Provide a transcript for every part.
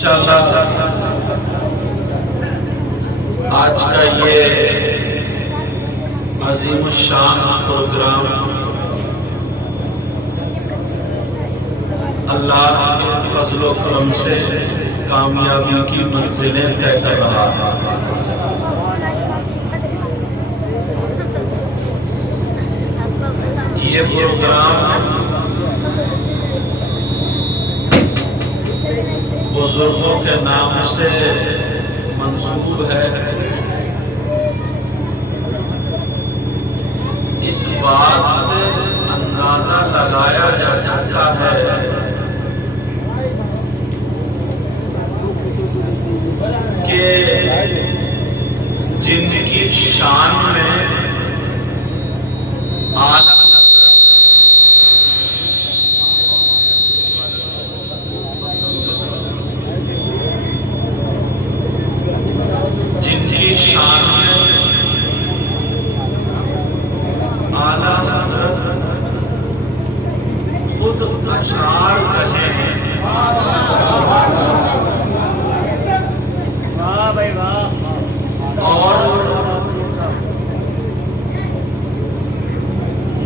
انشاءاللہ آج کا یہ عظیم الشان پروگرام اللہ کے فضل و کرم سے کامیابی کی منزلیں طے کر رہا ہے۔ یہ پروگرام بزرگوں کے نام سے منسوب ہے۔ اس بات سے اندازہ لگایا جا سکتا ہے کہ جن کی شان میں اعلیٰ خود اشعار کہے ہیں اور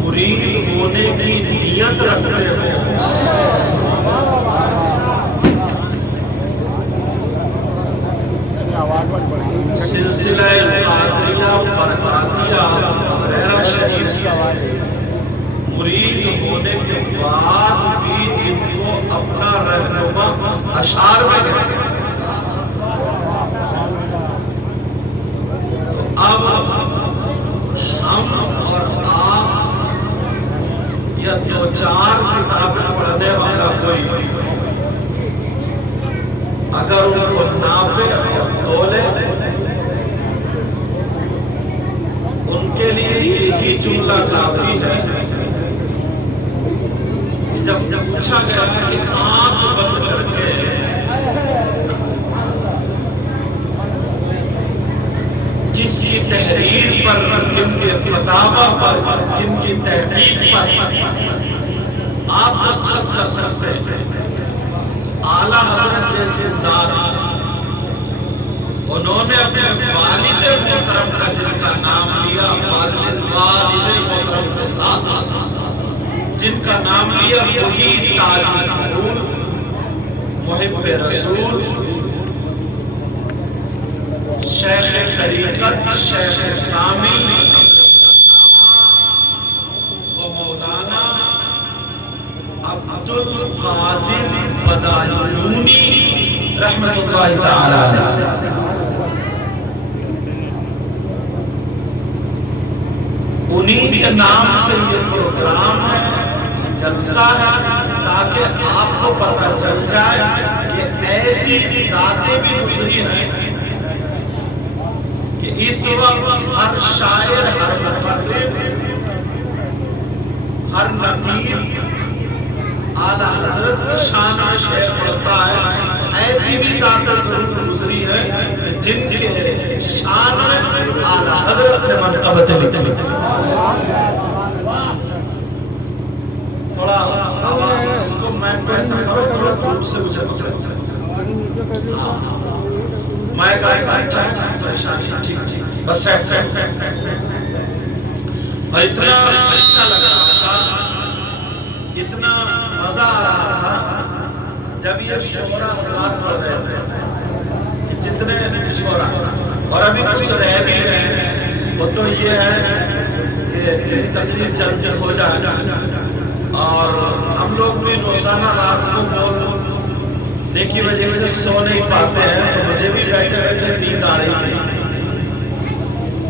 مرید ہونے کی نیت رکھتے ہیں، سلسلہ قادریہ برکاتیہ ریرہ شریف سے مرید ہونے کے بعد بھی جن کو اپنا رہنما اشعار میں گئے، اب ہم اور آپ یا دو چار کتابیں پڑھنے والا کوئی اگر ان کو ناپے اور تولے، ان کے لیے یہی جملہ کافی ہے۔ جب پوچھا گیا کہ آنکھ بند کر کے کس کی تحریر پر، کن کے فتاوی پر، کن کی تحقیق پر آپ دستخط کر سکتے ہیں، اعلیٰ حضرت جیسے ذات انہوں نے اپنے والد محترم کا جن کا نام لیا، والد محترم کے ساتھ جن کا نام لیا، وہی تاج العلوم محب رسول شیخ طریقت شیخ کامل و مولانا عبد القادر بدایونی رحمت اللہ تعالی علیہ۔ انہی کے نام سے یہ پروگرام ہے، جلسہ ہے، تاکہ آپ کو پتہ چل جائے کہ ایسی ذاتیں بھی گزری ہیں کہ اس وقت ہر شاعر، ہر مقرر، ہر نقیب اعلیٰ حضرت کی شان میں شعر پڑھتا ہے۔ ایسی بھی ذاتیں ضرور گزری ہے جن کے شان میں اعلیٰ حضرت نے منقبتیں لکھی۔ تھوڑا اس کو میں ایسا کرو، تھوڑا دور سے مجھے پکڑو، میں کہا اچھا پریشانی ٹھیک بس اور اتنا اچھا لگ رہا تھا، اتنا مزہ آ رہا تھا جب یہ شعرا حضرات پڑھ رہے تھے، جتنے شعرا، اور ابھی کچھ رہ بھی ہیں، وہ تو یہ ہے کہ میری تقریر جلد ہو جائے، اور ہم لوگ بھی روزانہ رات کو بولنے کی وجہ سے سو نہیں پاتے ہیں، تو مجھے بھی بیٹھے بیٹھے نیند آ رہی تھی۔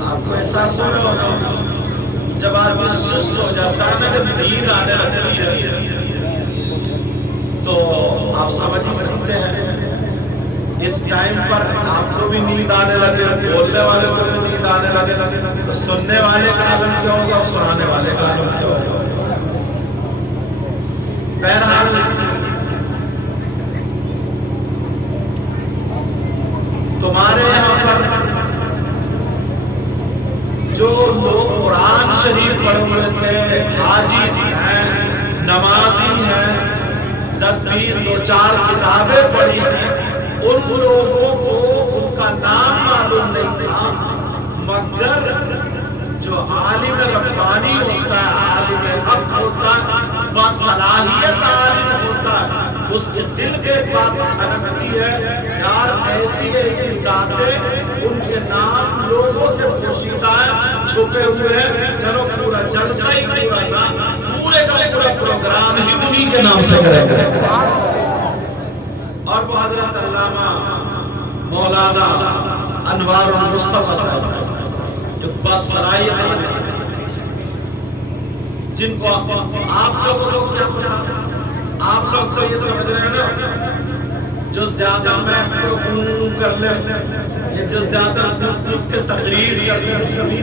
آپ کو احساس ہو رہا ہوگا جب آدمی سست ہو جاتا ہے نا، جب نیند آنے لگتی ہے تو آپ سمجھ ہی سکتے ہیں اس ٹائم پر آپ کو بھی نیند آنے لگے، بولنے والے کو بھی نیند آنے لگے، تو سننے والے کا عالم کیا ہوگا اور سنانے والے کا عالم کیا ہوگا۔ بہرحال تمہارے یہاں پر جو لوگ قرآن شریف پڑھے ہوئے تھے، حاجی ہیں، نمازی ہیں، 10 20 2 4 کتابیں پڑھی ہیں، رکھتی ہے یار ایسی ایسی ذاتیں ان کے نام لوگوں سے پوشیدہ ہے چھپے ہوئے ہیں چلو پورا جلسہ ہی پورا پورے کا پورا پروگرام ہی انہی کے نام سے کریں گے اور وہ حضرت علامہ مولانا انوار المصطفیٰ صاحب جو بس سرائی ہے جن کو آپ لوگ کیا پتا آپ لوگ تو یہ سمجھ رہے ہیں نا جو زیادہ میں کر لے یہ جو زیادہ کود کود کے تقریر کر لے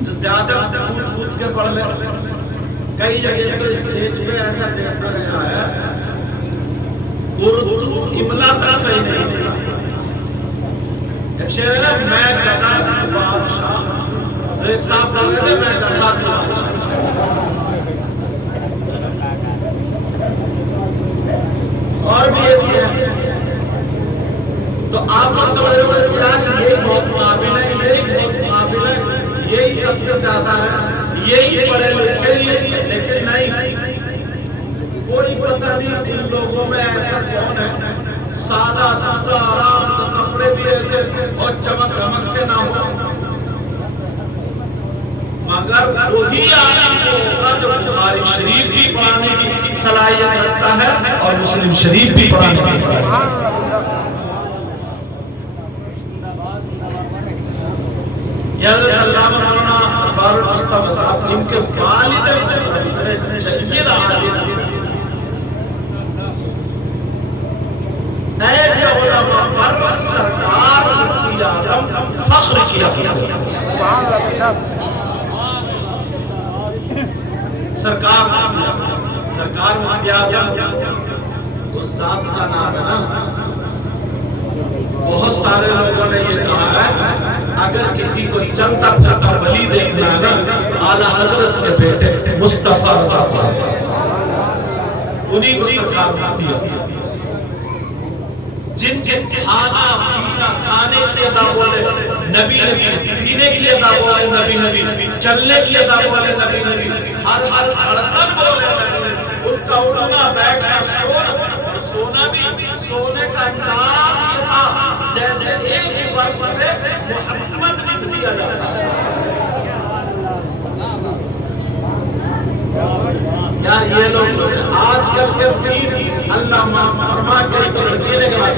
جو زیادہ کود کود کے پڑھ لے کئی جگہ تو اسٹیج پہ ایسا دیکھتا رہا ہے اردو املا تک صحیح نہیں ایک شعر ہے میں گدا کی بادشاہ تو ایک صاحب پڑھ گئے تھے میں گدا کی بادشاہ اور بھی ایسی ہے تو آپ لوگ سمجھ رہے ہو کہ یار یہی بہت قابل ہے یہی بہت قابل ہے یہی سب سے زیادہ ہے یہی پڑھے لکھے لیکن نہیں کوئی پتہ نہیں ان لوگوں میں ایسا کون ہے سادہ سادہ آرام کپڑے بھی ایسے اور چمک دمک کے نہ ہو مگر وہی عالم ہوگا جو بخاری شریف بھی پڑھانے کی صلاحیت رکھتا ہے اور مسلم شریف بھی پڑھانے کی صلاحیت یا علامہ مولانا انوار المصطفیٰ صاحب ان کے والد اتنے جلیل عالم ایسے علماء پر سرکار مفتی اعظم فخر کیا سرکار مفتی اعظم اس ذات کا نام ہے نا بہت سارے لوگوں نے یہ کہا ہے اگر کسی کو چلتا پھرتا ولی دیکھنا ہے نا اعلیٰ حضرت کے بیٹے مصطفیٰ انہی کو سرکار مفتی ہے جن کے کھانا پینا کھانے کے ادا بولے نبی نبی پینے کے لیے ادا بولے نبی نبی چلنے کے لیے ادا بولے نبی نبی ہر دھڑکن بولے ان کا اٹھنا بیٹھنا سونا سونا بھی سونے کا انداز یہ تھا جیسے ایک ہی وقت پہ محمد لکھ دیا جاتا ہے یار یہ لوگ آج کل کے پیر اللہ فرما کہیں تو لڑکینے کے بعد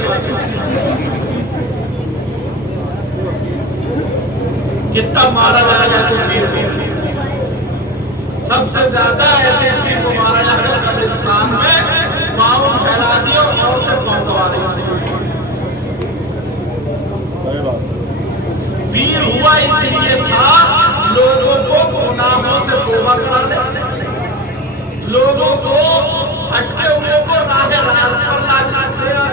کتنا مارا جائے گا ایسے پیر سب سے زیادہ ایسے پیر کو مارا جائے گا قبرستان میں پاؤں پھیلا دی اور عورتیں پہنچوا دی پیر ہوا اس لیے تھا لوگوں کو گناہوں سے توبہ کرا دے لوگوں کو ہٹکے ہوئے کو راہ راست پر لا دیا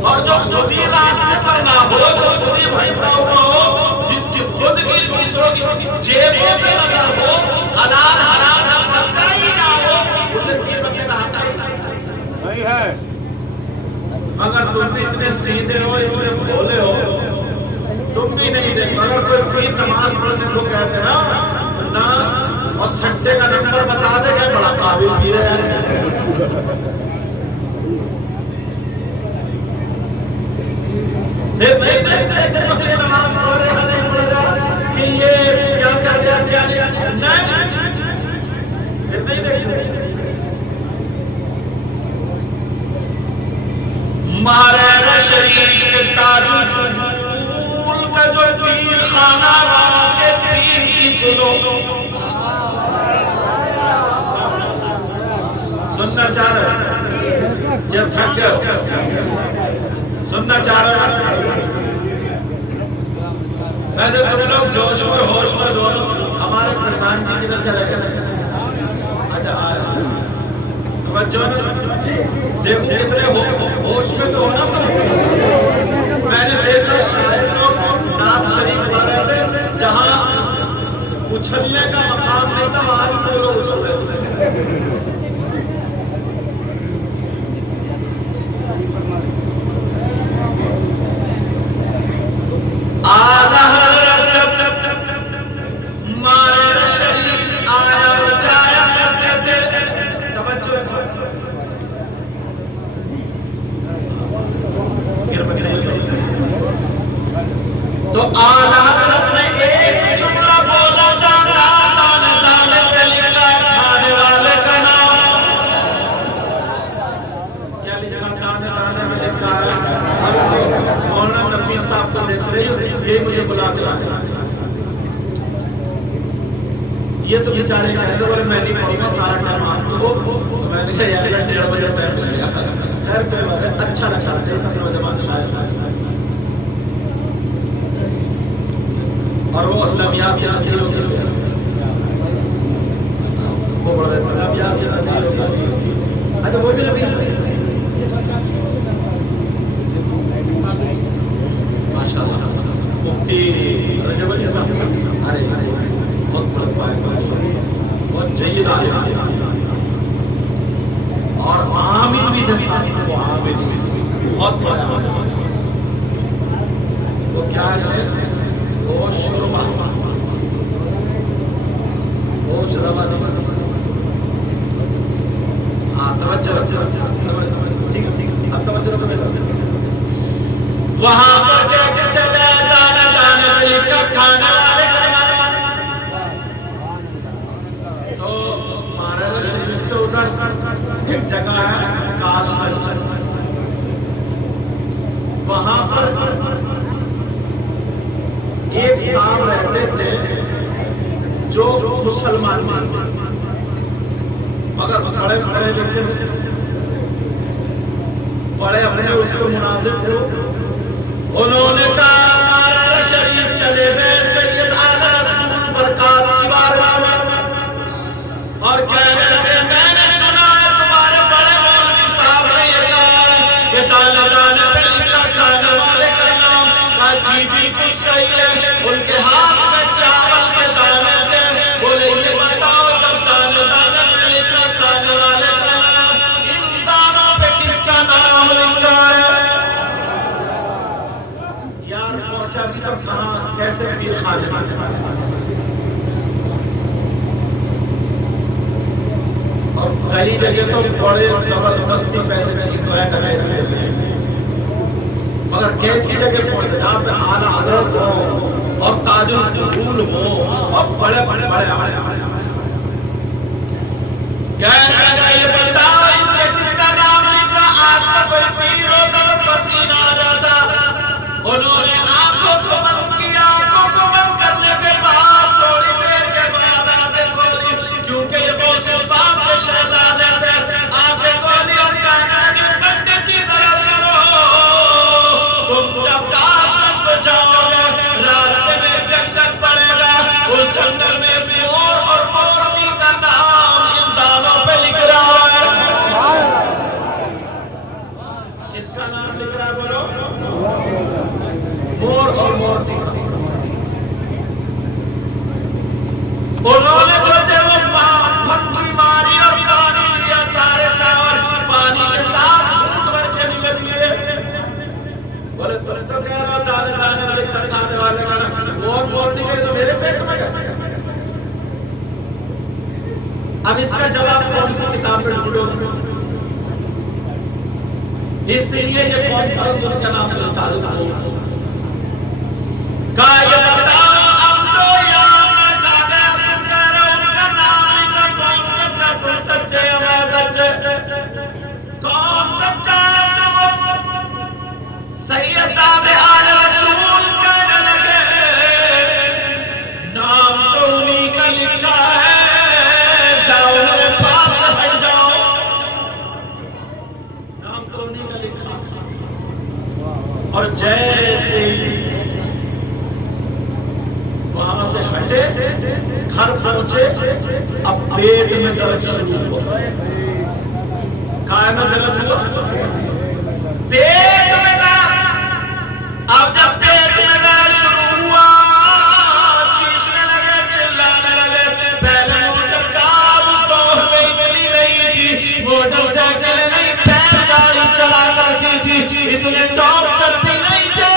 اور جو خودی راستے پر نہ ہو جو خودی بھٹکا ہوا ہو جس کی خود کی دوسروں کی جیبوں میں نظر ہو حلال حرام نہ پتہ ہی نہ ہو اسے پیر بننے کا حق نہیں ہے مگر تم بھی اتنے سیدھے ہو اتنے بھولے ہو تم بھی نہیں دیکھ اگر کوئی پیر نماز پڑھنے کو کہتے نا اور سٹے کا نمبر بتا دے کہ بڑا قابل پیر ہے پھر نہیں دیکھتے کہ جو نماز پڑھ رہا نہیں پڑھ رہا کہ یہ کیا کر رہا کیا نہیں پھر نہیں دیکھتے مہاراجہ شریف کے تاج الجمول کا جو پیر خانہ راہ کے پیر کی دلوں سننا چاہ رہے یا تھک گئے سننا چاہ رہے ویسے تم لوگ جوش میں ہوش میں دونوں ہمارے پردھان جی کدھر چلے گئے اچھا آ رہے توجہ دیکھو کتنے ہوش میں تو ہونا تم میں نے دیکھا شاید لوگ نعت شریف پڑھ رہے تھے جہاں اچھلنے کا مقام نہیں تھا وہاں بھی تو لوگ اچھل رہے تھے مارے شریف آیا جایا کرتے تھے توجہ یہ تو بیچارے کہتے بولے میں نہیں پڑھوں گا سارا ٹائم آپ کو ہو. میں نے کہا یار 1:30 بجے ٹائم مل گیا. خیر کوئی بات ہے, اچھا لگا جیسا نوجوان شاید. اور وہ لمیاں کے نظیر ہوگی, وہ بڑھ رہے تھے لمیاں کے نظیر ہوگی. اچھا وہ بھی لمیاں ماشاء اللہ مفتی رجب علی صاحب. ارے بہت بہت جید عالم اور عامل بھی تھے ساتھ. وہ عامل بہت بڑا عامل. وہ کیا ہے, وہ شرما, وہ شرما. ہاں توجہ رکھو, ٹھیک ہے اب توجہ رکھو. وہاں پر کیا کہ چلے دانا دانا مل کر کھانے والے تو مہاراجہ شریف کے ادھر ایک جگہ ہے کاش مسجد. وہاں پر ایک صاحب رہتے تھے جو مسلمان مگر بڑے بڑے لکھے بڑے اپنے اس کو مناظر تھے. انہوں نے کہا مہاراجہ شریف چلے گئے سید اعلیٰ رسول برکات کی بارگاہ میں اور کہنے لگے میں نے سنا ہے تمہارے بڑے مولوی صاحب نے یہ کہا ہے کہ دانا دانا پہ لکھا کھانے والے کا نام. کہا جی بالکل صحیح ہے. ان کے ہاتھ میں چاول کے دانے تھے. بولے یہ بتاؤ جب دانا دانا پہ لکھا کھانے والے کا نام, ان دانوں پہ کس کا نام لکھا ہے؟ یار پہنچا بھی تو کہاں کیسے پیر خانے اور کئی جگہ تو بڑے زبردستی پیسے چھین رہے ڈکیتی. مگر کیسی جگہ پہنچے جہاں پہ اعلیٰ حضرت ہو اور تاج العلوم ہو اور بڑے بڑے بڑے عالم. کہنے لگا یہ بتاؤ اس کے کس کا نام لکھا. آج کا کوئی پیر ہوتا تو پسینہ آ جاتا. انہوں نے آنکھوں کو بند کیا. آنکھوں کو بند کرنے کے بعد تھوڑی دیر کے بعد آنکھیں کھولی, کیونکہ یہ غوث پاک کے شہزادے تھے. آنکھیں کھولی اور کہنے لگے پنڈت جی ذرا سنو, تم جب کاشمیر کو جاؤ گے راستے میں جنگل پڑے گا. اس جنگل میں مور اور مورنی کا نام ان دانوں پہ لکھ رہا ہے. کس کا نام لکھ رہا ہے بولو؟ مور اور مورنی کا. انہوں نے جو وہ پھٹی ماری اور پانی لیا, سارے چاول پانی کے ساتھ گھونٹ بھر کے نکل لیے. بولے تم تو کہہ رہا دانے دانے لکھ کر کھانے والے کا نام, مور مورنی کے تو میرے پیٹ میں گئے. اب اس کا جواب کون سی کتاب میں ڈھونڈو؟ اس لیے یہ کانفرنس ان کا نام ہے تعلق ہو. کہا یہ بتاؤ اب تو یار میں کہا تم کہہ رہے ہو ان کا نام لکھا, کون سچا تم سچے یا میں سچے؟ کون سچا ہے تم؟ سید اعلیٰ رسول کہنے لگے نام تو انہی کا لکھا ہے, جاؤ میرے پاس سے ہٹ جاؤ. نام تو انہی کا لکھا. اور جیسے وہاں سے ہٹے گھر پہنچے, اب پیٹ میں درد شروع ہوا. کائے میں درد ہوا, پیٹ میں درد. اب جب پیٹ میں درد شروع ہوا چیخنے لگے, چلانے لگے. پہلے موٹر کار تو ملی نہیں تھی, موٹر سائیکل نہیں, پیر گاڑی چلا کرتی تھی, اتنے ڈاکٹر بھی نہیں تھے.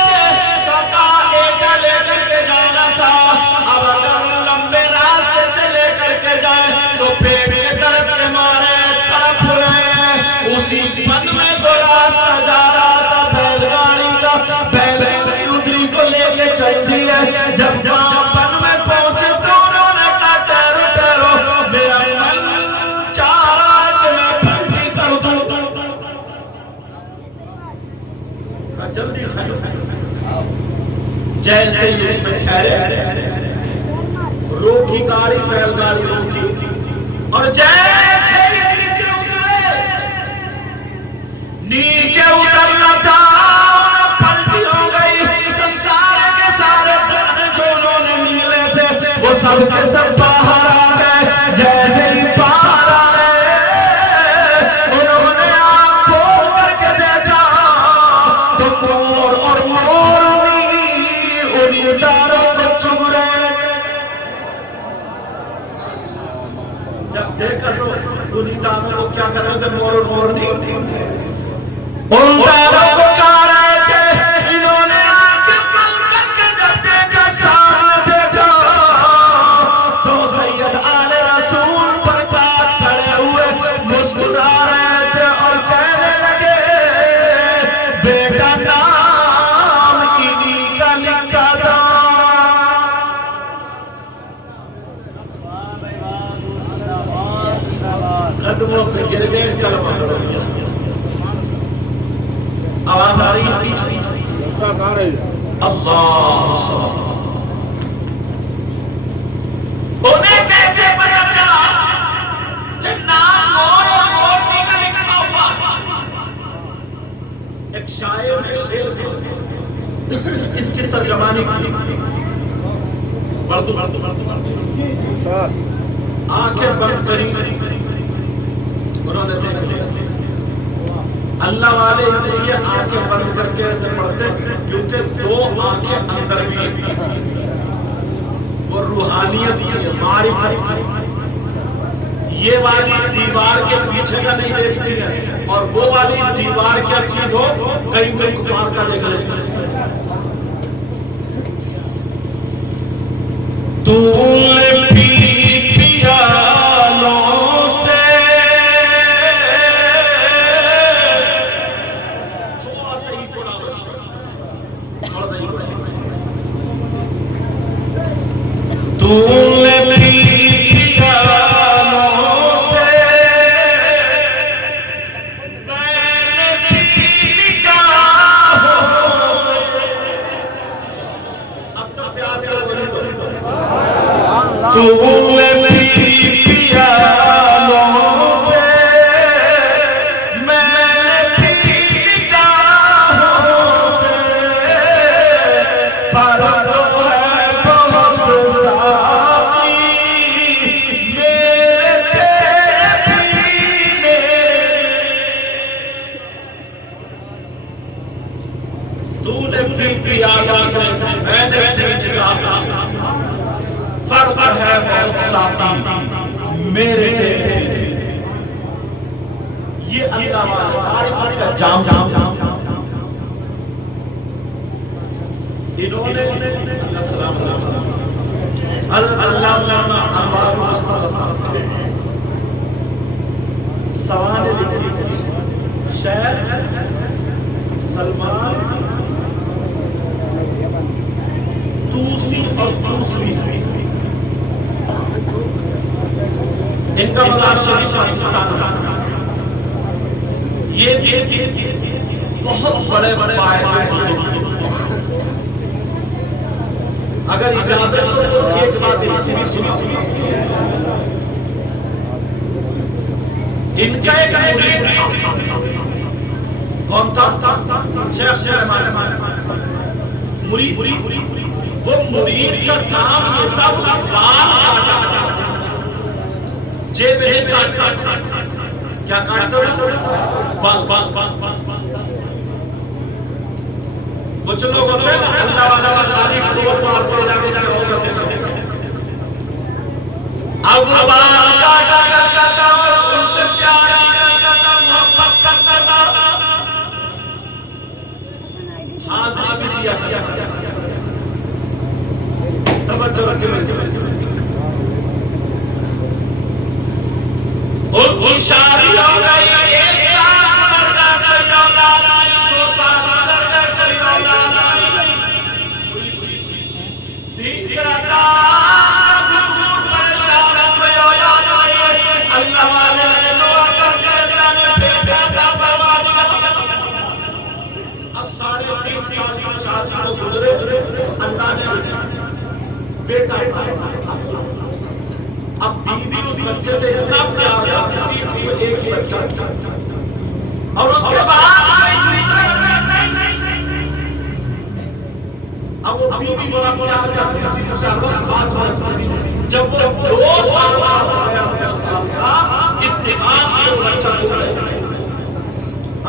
لے کر کے جانا تھا. اب اگر لمبے راستے سے لے کر کے جائیں تو پیٹ کے درد کے مارے تڑپ رہے. اسی بن میں کو راستہ جا رہا تھا بیل گاڑی کا, بیل گاڑی ادری کو لے کے چل دی ہے. جب وہاں بن میں پہنچے تو انہوں نے کہا ٹھہرو ٹھہرو, میرا من چاہ رہا ہے کہ میں پھٹی کر دوں. جلدی ٹھہرو. جیسے ہی اس میں ٹھہرے روکی گاڑی، بیل گاڑی روکی، اور جیسے ہی نیچے اترنا تھا پلٹی ہو گئی، تو سارے کے سارے دانے جو انہوں نے نکلے تھے وہ سب کے سب باہر آ گئے۔ جیسے ہی باہر آئے انہوں نے آنکھ کھول کر کے دیکھا تو مور اور مورنی انہیں دانوں کو چگ رہے۔ جب دیکھا تو انہیں دانوں کو کیا کر رہے تھے؟ مور اور مورنی ان دانوں کو کھا رہے تھے۔ انہوں نے آنکھ کھول کر کے جب دیکھا، سامنے دیکھا تو سید آل رسول پر پاس کھڑے ہوئے مسکرا رہے تھے اور کہنے لگے بیٹا نام انہی کا لکھا تھا۔ قدموں پہ گر گئے، کلمہ پڑھ لیا۔ آواز آ رہی ہے پیچھے؟ اللہ صلی۔ انہیں کیسے پتا چلا کہ نام مور اور مورنی کا لکھا ہوا؟ ایک شاعر نے شعر اس کی ترجمانی کی، آنکھیں بند کری، انہوں نے دیکھ لیا۔ اللہ والے اس لیے آنکھیں بند کر کے ایسے پڑھتے کیونکہ دو آنکھیں اندر بھی وہ روحانیت کی، معرفت کی، یہ والی دیوار کے پیچھے کا نہیں دیکھتی ہے، اور وہ والی دیوار کیا چیز ہو کہیں ملک پار کا دیکھ لیتی ہے۔ تو فرق ہے بہت ساتھی میرے لیے، یہ اللہ معرفت کا جام انہوں نے اللہ سلام سوال لکھی شہر سلمان توسی اور دوسری ان کا مزار شریف پاکستان یہ بہت بڑے بڑے بزرگ، اگر اجازت ہو تو ایک بات ان کی بھی سنا۔ ان کا ایک کون تھا؟ شیخ سلیمان مرید۔ وہ مرید کا کام یہ تھا وہ بال کاٹا، جیب نہیں کاٹا۔ کیا کاٹتا تھا؟ بال۔ کچھ لوگ ہوتے ہیں نا اللہ والا کا شادی ڈور مار کو جا کے کیا ہوگا دیکھو۔ اب وہ بال کاٹا کرتا تھا اور ان سے پیار کرتا تھا، محبت کرتا تھا، حاضری بھی دیا کرتا تھا۔ توجہ رکھیں، ان کی شادی ہو گئی، ایک سال گزر گیا، کوئی اولاد آئی، 2 سال گزر گئے، کوئی اولاد آئی، تیسرا سال پریشان کوئی اولاد آئی۔ اللہ والے نے دعا کر کے اللہ نے بیٹا عطا فرما دیا۔ اب 3.5 سال کی شادی کو گزرے، اللہ نے بیٹا عطا فرما دیا۔ اب وہ بھی بڑا پیار کرتی تھی اسے ہر وقت ساتھ رکھتی تھی. جب وہ 2 سال کا ہو گیا 2 سال کا اتفاق سے وہ بچہ ہو گیا.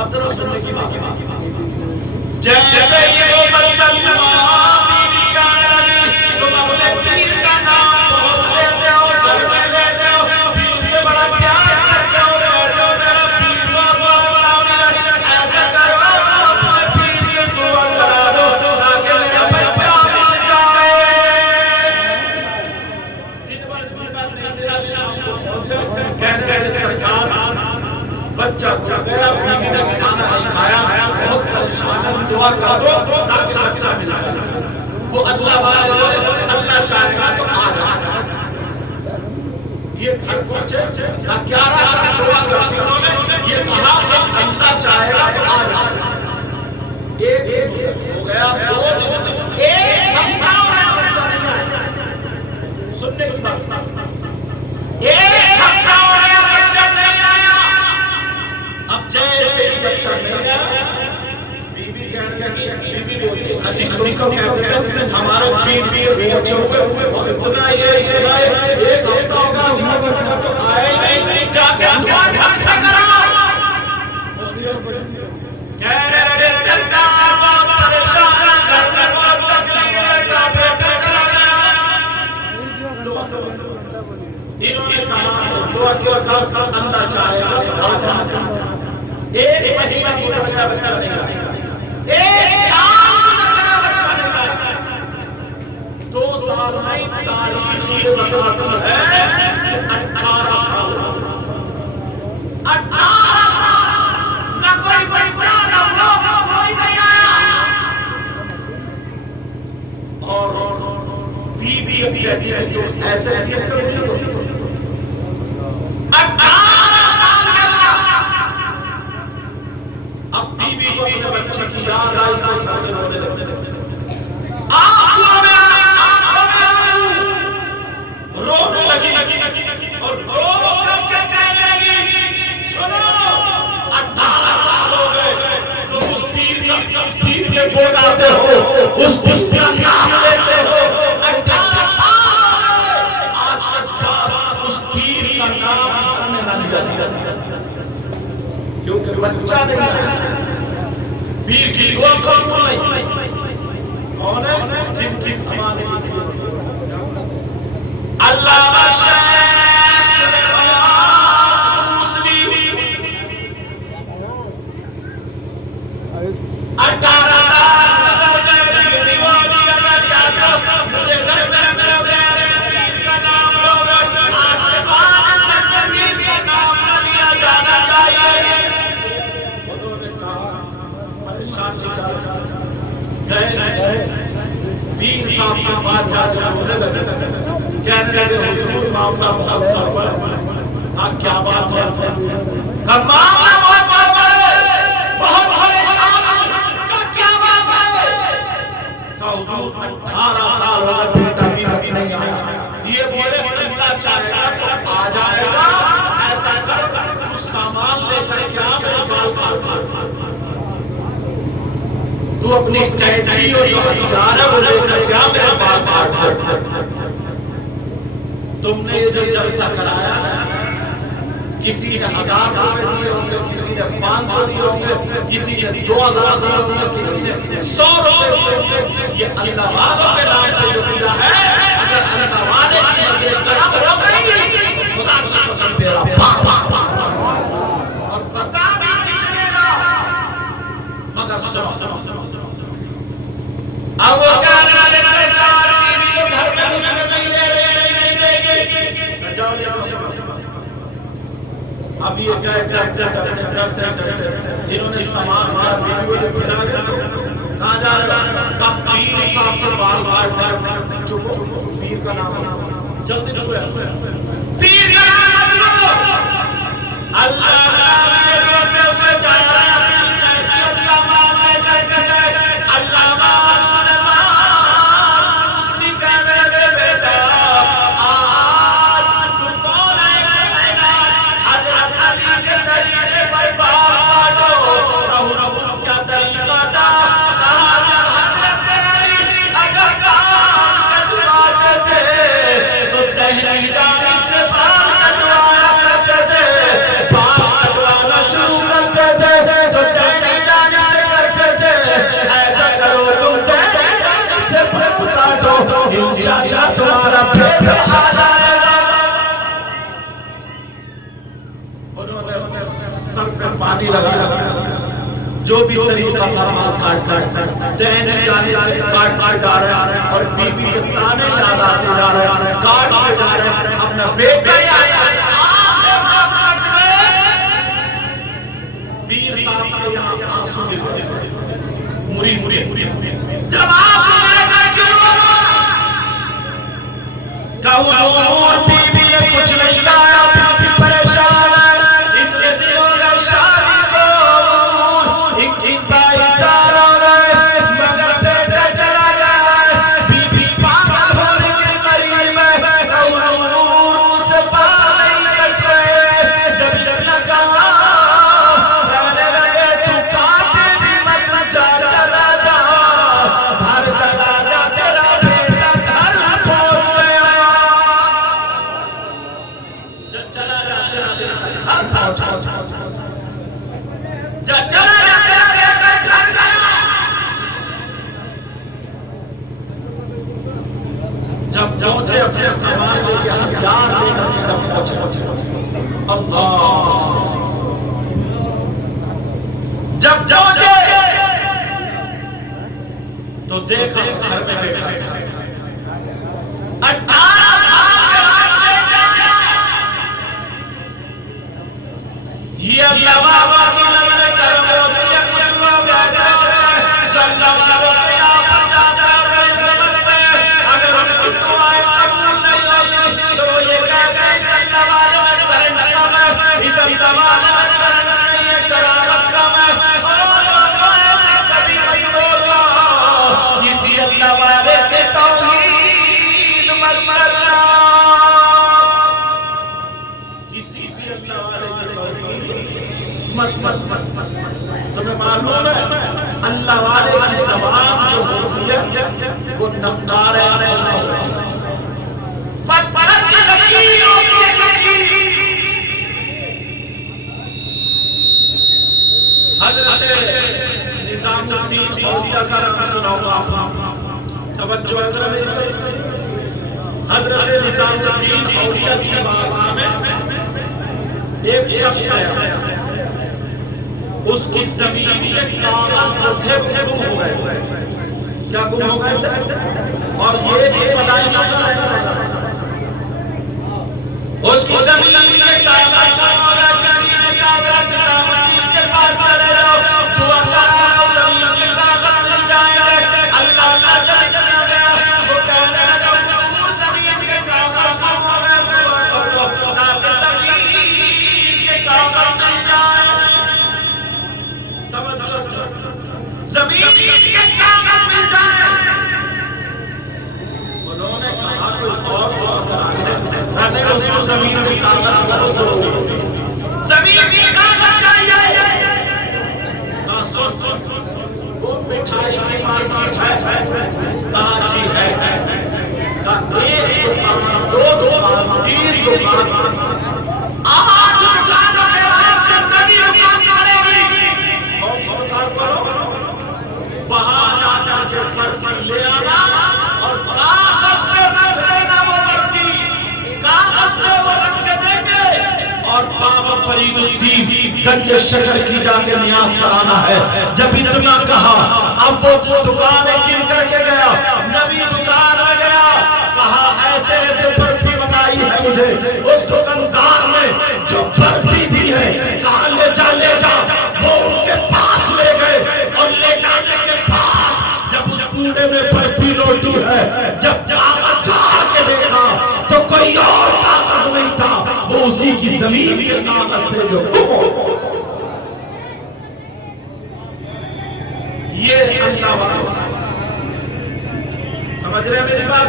اب ذرا سننے کی بات جیسے یہ وہ بچہ بیوی کا نام تم اپنے پیر کا نام بہت لیتے ہو گھر میں لیتے ہو پھر اس سے بڑا پیار کرتے ہو بیٹھو میرا پیر بہت بڑا میرا ایسا کرو اپنے پیر کی دعا کرا دو تاکہ میرا بچہ مل جائے. میرا شام کو پہنچے کہنے لگے سرکار بچہ ہو گیا بیوی نے کھانا نہیں کھایا بہت پریشان ہے دعا کر دو تاکہ بچہ مل جائے. وہ اللہ والے اللہ چاہے گا تو آ جائے. یہ گھر پہنچے نہ 11 دعا کرتی انہوں نے یہ کہا کہ اللہ چاہے گا تو آ جائے. ایک ہو گیا 2 دن ایک ہفتہ ہو گیا بچہ نہیں آیا. سننے کی بات ایک ہفتہ ہو گیا بچہ نہیں آیا. اب جیسے ہی بچہ نہیں آیا بیوی کہنے لگی بیوی بولی اجی تم کو کہتے ہیں ہمارے پیر بھی بچے ہوئے اور اتنا یہ ایک ہفتہ ہوگا ہمارا بچہ تو آئے ہی نہیں جا کے دعا گھر سے کرا. کہنے لگے سرکار بہت پریشان ہے گھر میں بہت تکلیف ہے کا بیٹا چلا گیا. انہوں نے کہا دعا کیا کر اللہ چاہے گا تو آ جائے. ایک مہینہ گزر گیا بچہ نہیں آیا. ایک سال گزر گیا بچہ نہیں آیا. 2 سال میں تاریخ یہ بتاتی ہے کہ 18 سال نہ کوئی بچہ نہ لوگ کوئی نہیں آیا. اور بیوی ابھی کہتی ہے تو ایسے یہ کرو بیوی کو اپنے بچے کی یاد آئی تو گھر میں رونے لگے. آنکھوں میں رونے لگی اور رو کر کے کہنے لگی سنو 18 سال ہو گئے تم اس پیر کے گود آتے ہو اس پیر کا نام لیتے ہو. 18 سال آج تک بعد اس پیر کا نام گھر میں نہ لیا کیونکہ بچہ نہیں ہے. پیر کی دعا کون ہے جن کی سمانے کی اللہ صاحب کے پاس جا کر رونے لگے کہنے لگے حضور معاملہ بہت گڑبڑ ہے. آپ کیا بات ہے؟ معاملہ بہت گڑبڑ ہے بہت پریشان کا کیا بات ہے؟ کہا حضور 18 سال ہو گئے بیٹا بھی نہیں آیا. یہ بولے اللہ چاہے گا تو آ جائے گا. ایسا کر کچھ سامان لے کر کے آ میرے بال کاٹ تو اپنی کینچی اور جو ہتھیار ہے وہ لے کر کے آ میرے بال کاٹ. تم نے یہ جو جلسہ کرایا کسی نے 1000 روپے دیے ہوں گے, کسی نے 500 دیے ہوں گے, کسی نے 2000 دیے ہوں گے, کسی نے 100 روپے. یہ اللہ والوں کے نام سے جو دیا ہے اگر اللہ والے کی مدد کرم ہو گئی خدا کی قسم میرا باپ اور پتا بھی نہیں میرا مگر سنو اب وہ کہنے لگے سرکار بیوی کو گھر میں گھسنے نہیں دے رہے نہیں دے گے. جاؤ اب یہ کرتے انہوں نے سامان مار بیوی کو پھیلا کر کہاں جا رہا کب پیر صاحب کے بال کاٹ چکو پیر کا نام جلدی چکو پیر کا نام اللہ میں جا رہا جو بھی طریقہ کاٹ چین جانے سے کاٹ جا رہے ہیں اور بیوی کے تانے یاد آتے جا رہے ہیں، کاٹ کے جا رہے ہیں، اپنا بیٹا یاد آ رہے ہیں، پیر صاحب کے یہاں آنسو گر گئے، مرید جب آپ کہو نور بی بی کچھ نہیں لایا، بی بی پریشان ہے، ان کے دلوں کا شادی کو 21 22 سال ہو گئے مگر بیٹا چلا گیا، بی بی پاگل ہونے کے قریب ہے، کہو نور سے پاس نہیں کٹ رہے، جب اتنا کہا کہنے لگے تو کاٹے بھی مت جا، چلا جا گھر چلا جا، تیرا بیٹا گھر پہنچ گیا، چلا جا تیرا بیٹا گھر پہنچ جا، چلا جا تیرا بیٹا گھر گیا۔ جب پہنچے اپنے سامان لے کے ہتھیار لے کر کے جب پہنچے، اللہ جب پہنچے تو دیکھا گھر میں بیٹا 18 یہ اللہ بابا کی نظر کرم ہوتی ہے، کچھ لوگ ایسے ہوتے ہیں جو اللہ بابا کی آمد جاتا ہے سمجھتے ہیں اگر ہم کی دعائیں قبول نہیں ہوتی تو یہ کہتے ہیں کہ اللہ بابا میں کرنا کم ہے، اس اللہ بابا میں کرنا نہیں ہے، کرامت کم ہے، اور ایسے کبھی نہیں بولنا، اسی اللہ والے کے توحید مت کرنا، کسی بھی اللہ والے کے توحید تمہیں معلوم ہے اللہ والے کی زبان جو ہوتی ہے وہ نقار پتھر کی لکیر ہوتی ہے، لکیر۔ حضرت نظام الدین اولیاء کا نام سنا ہوگا آپ، توجہ ہے ذرا میری طرف۔ حضرت نظام الدین اولیاء کی بارگاہ میں ایک شخص آیا، اس کی زمین کے کاغذ جو تھے وہ گم ہو گئے، کیا گم ہو گئے تھے؟ اور یہ بھی بتائی جاتا ہے اس کی زمین کے کاغذ گم ہو گئے، زمین کے کاغذ مسجد کے پاس چلے جاؤ، دعا کراؤ زمین کے کاغذ مل جائیں گے، اللہ اللہ جانا گیا، وہ کہنے لگا نور زمین کے کاغذ گم ہو گئے، دعا کرو تاکہ زمین کے کاغذ مل جائیں، زمین کے کاغذ مل جائے۔ انہوں نے کہا کوئی اور دعا کرا ہے، میں نے کہا زمین کے کاغذ بہت ضروری، زمین کے کاغذ چاہیے۔ کہا سن وہ مٹھائی کی مارکیٹ ہے، کہا جی ہے، کہا ایک دکان، دو دکان، تین دکان، آج دکانوں کے بعد زندگی دکان پڑے گی، کون سی دکان کرو؟ وہاں جا جا کے برتن لے آنا اور کاغذ پہ رکھ دینا، وہ برتی کاغذ پہ وہ رکھ کے دیں گے، اور بابا فرید الدین گنج شکر کی جا کے نیاز کرانا ہے۔ جب اتنا کہا اب وہ دکانیں گن کر کے گیا، نبی دکان میں گیا، کہا ایسے ایسے برفی بنائی ہے مجھے، اس دکاندار نے جو برفی دی ہے کہا لے جا لے جا، وہ ان کے پاس لے گئے اور لے جانے کے بعد جب اس کوڑے میں برفی روٹی ہے، جب کاغذ جھاڑ کے دیکھا تو کوئی اور کاغذ نہیں تھا، وہ اسی کی زمین کے کاغذ تھے جو یہ اللہ والا سمجھ رہے ہیں میری بات؟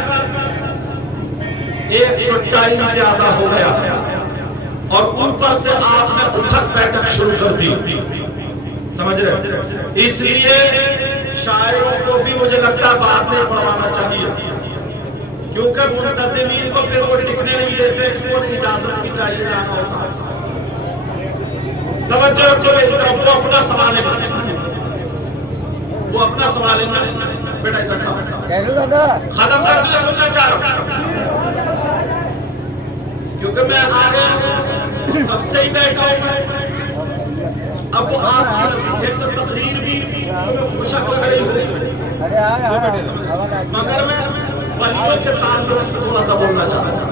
ایک تو ٹائم زیادہ ہو گیا اور اوپر سے آپ نے اٹھک بیٹھک شروع کر دی، سمجھ رہے؟ اس لیے شاعروں کو بھی مجھے لگتا ہے بات میں پڑھوانا چاہیے، کیونکہ منتظمین کو پھر وہ ٹکنے نہیں دیتے کہ وہ اجازت بھی چاہیے جانا ہوتا ہے۔ توجہ رکھو میری طرف، وہ اپنا سوال ہے، وہ اپنا سوال ہے، بیٹا ادھر صاحب ختم کر دیا، سننا چاہ رہا ہوں کیونکہ میں آگے اب سے ہی بیٹھا ہوں، اب وہ آپ ایک تو تقریر بھی خوشک لگ رہی ہو، مگر میں ولیوں کے تعلق سے تھوڑا سا بولنا چاہتا ہوں.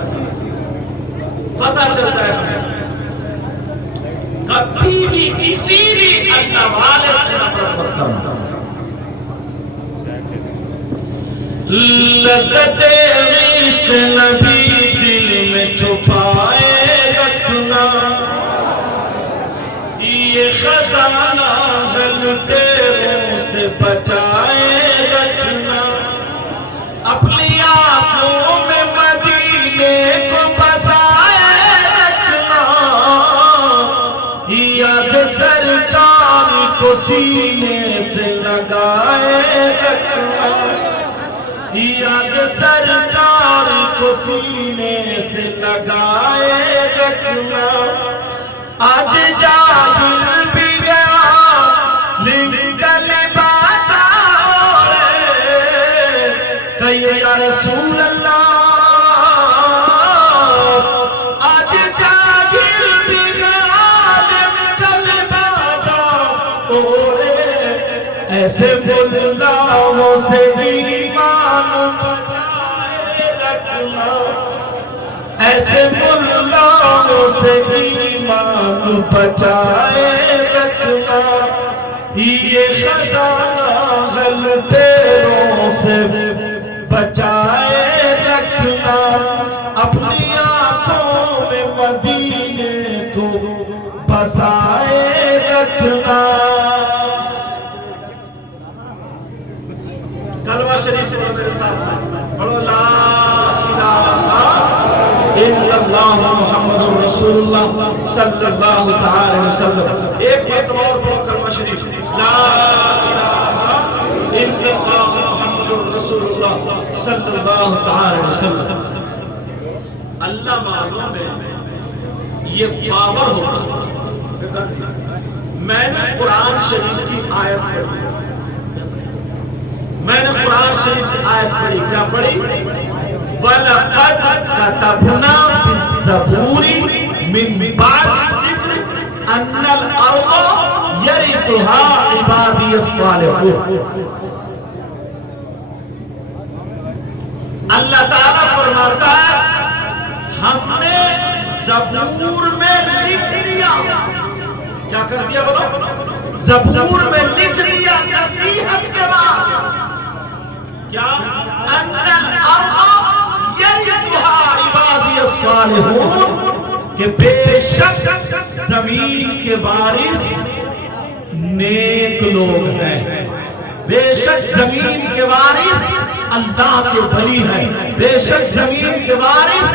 پتہ چلتا ہے کبھی بھی کسی بھی اللہ والے سے نفرت مت کرنا. لذت عشق نبی دل میں چھپائے رکھنا، یہ خزانہ غلطیوں سے بچائے رکھنا، اپنی آنکھوں میں مدینے کو بسائے رکھنا، یاد سرکار کو سینے سے لگائے رکھنا، یاد سرکار کو سینے سے لگائے رکھنا. آج جاہل بھی گیا نکل بات کہ یا رسول اللہ. آج جاہل بھی گیا نکل بات ایسے ملاؤں سے ایمان بچائے رکھنا، ایسے ملاؤں سے ایمان بچائے رکھنا، یہ خزانہ غلطیوں سے بچائے رکھنا، اپنی آنکھوں میں مدینے کو بسائے رکھنا. کلمہ شریف پڑھو میرے ساتھ، پڑھو لا الہ الا اللہ محمد رسول اللہ صلی اللہ تعالی وسلم. ایک مرتبہ اور پڑھو کلمہ شریف، لا الہ الا اللہ محمد رسول اللہ صلی اللہ تعالی وسلم. اللہ معلوم ہے یہ پاور ہوگا. میں نے قرآن شریف کی آیت پڑھی، میں نے قرآن شریف کی آیت پڑھی. کیا پڑھی؟ وَلَقَدْ كَتَبْنَا فِي الزَّبُورِ مِن بَعْدِ الذِّكْرِ أَنَّ الْأَرْضَ يَرِثُهَا عِبَادِيَ الصَّالِحُونَ. اللہ تعالیٰ فرماتا ہے ہم نے زبور میں لکھ لیا. کیا کر دیا بولو؟ زبور میں لکھ لیا نصیحت کے بعد کیا؟ ان الارض یرثها عبادی الصالحون، کہ بے شک زمین کے وارث نیک لوگ ہیں. بے شک زمین کے وارث اللہ کے ولی ہیں. بے شک زمین کے وارث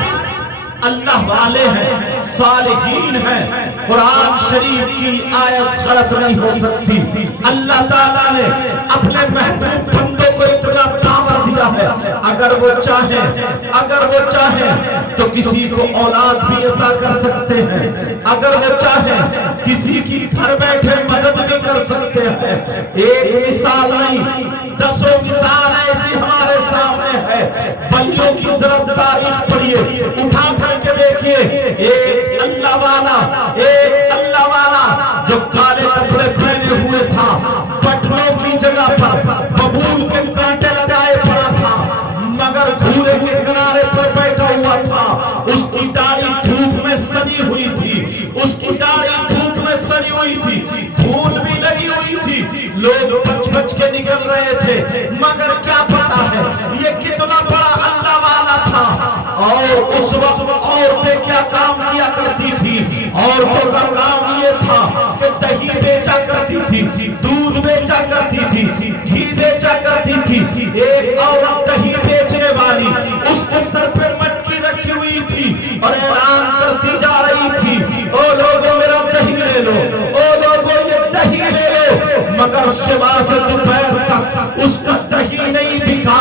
اللہ والے ہیں، صالحین ہیں. قرآن شریف کی آیت غلط نہیں ہو سکتی. اللہ تعالیٰ نے اپنے محبوب بندوں کو اتنا پاور دیا ہے، اگر وہ چاہیں تو کسی کو اولاد بھی عطا کر سکتے ہیں، اگر وہ چاہیں کسی کی گھر بیٹھے مدد بھی کر سکتے ہیں. ایک مثال نہیں، دسوں مثال ایسی ہمارے سامنے ہے. ولیوں کی ضرب تاریخ پڑھیے، اٹھا کر کے دیکھیے. ایک اللہ والا جو کالے کپڑے پہنے ہوئے تھا، پٹنوں کی جگہ پر ببول کے کانٹے لگائے پڑا تھا، مگر گھوڑے کے کنارے پر بیٹھا ہوا تھا. اس کی داڑھی دھوپ میں سنی ہوئی تھی، اس کی داڑھی دھوپ میں سنی ہوئی تھی، دھول بھی لگی ہوئی تھی. لوگ بچ کے نکل رہے تھے، مگر کیا پتا ہے یہ کتنا بڑا اللہ والا تھا. اور اس وقت عورتیں کیا کام کیا کرتی تھی؟ عورتوں کا کام یہ تھا کہ دہی بیچا کرتی تھی، دودھ بیچا کرتی تھی، گھی بیچا کرتی تھی. ایک عورت دہی بیچنے والی، اس کے سر پہ مٹکی رکھی ہوئی تھی اور اعلان کرتی جا رہی تھی، او لوگوں میرا دہی لے لو، او لوگوں یہ دہی لے لو. مگر صبح سے دوپہر تک اس کا دہی نہیں بکا.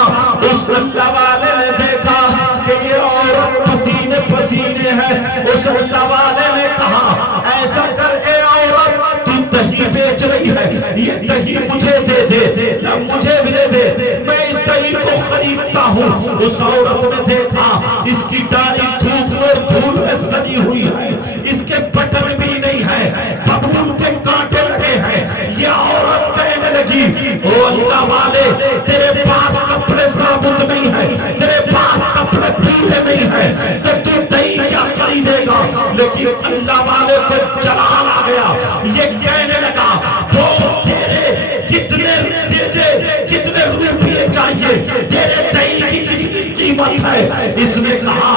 اس اللہ والے نے دیکھا کہ یہ عورت پسینے پسینے ہے. اس اللہ والے نے کہا ایسا کر اے عورت، تو دہی بیچ رہی ہے، یہ دہی مجھے دے دے، مجھے بھی دے دے، میں اس دہی کو خریدتا ہوں. اس عورت نے دیکھا اس کی داڑھی دھوپ اور دھول میں سنی ہوئی ہے، اس کے بٹن بھی نہیں ہے، ببول کے کانٹے لگے ہیں. یہ لگی او اللہ والے تیرے پاس کپڑے ثابت نہیں ہے، تیرے پاس کپڑے پورے نہیں ہے تو تو دہی کیا خریدے گا؟ لیکن اللہ والے کو جلال آ گیا، یہ کہنے لگا وہ تیرے کتنے کتنے روپیے چاہیے، تیرے دہی کی کتنی قیمت ہے؟ اس نے کہا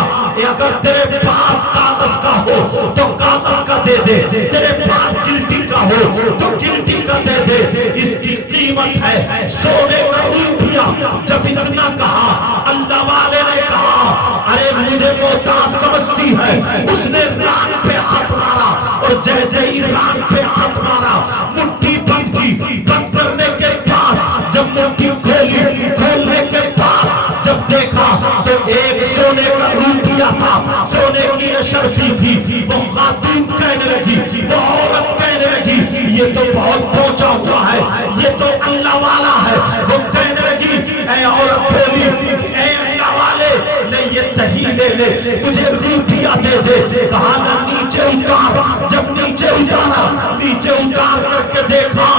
اگر تیرے پاس کاغذ کا ہو تو کاغذ کا دے دے، تیرے پاس گلٹی کا ہو تو گلٹی کا دے دے، اس کی قیمت ہے سونے کا روپیہ۔ جب اتنا کہا اللہ والے نے کہا ارے مجھے محتاج سمجھتی ہے، اس نے ران پہ ہاتھ مارا اور جیسے ہی ران پہ ہاتھ مارا مٹھی بند کی، بند کرنے کے بعد جب مٹھی کھولی، کھولنے کے بعد جب دیکھا تو ایک سونے کا روپیہ تھا، سونے کی اشرفی تھی۔ وہ خاتون کہنے لگی، وہ عورت کہنے لگی یہ تو بہت پہنچا ہوا ہے، یہ تو اللہ والا ہے۔ وہ کہنے لگی اے عورت بولی اے اللہ والے لے یہ دہی لے لے، مجھے روپیہ دے دے۔ کہا نہ نیچے اتار، جب نیچے اتارا، نیچے اتار کر کے دیکھا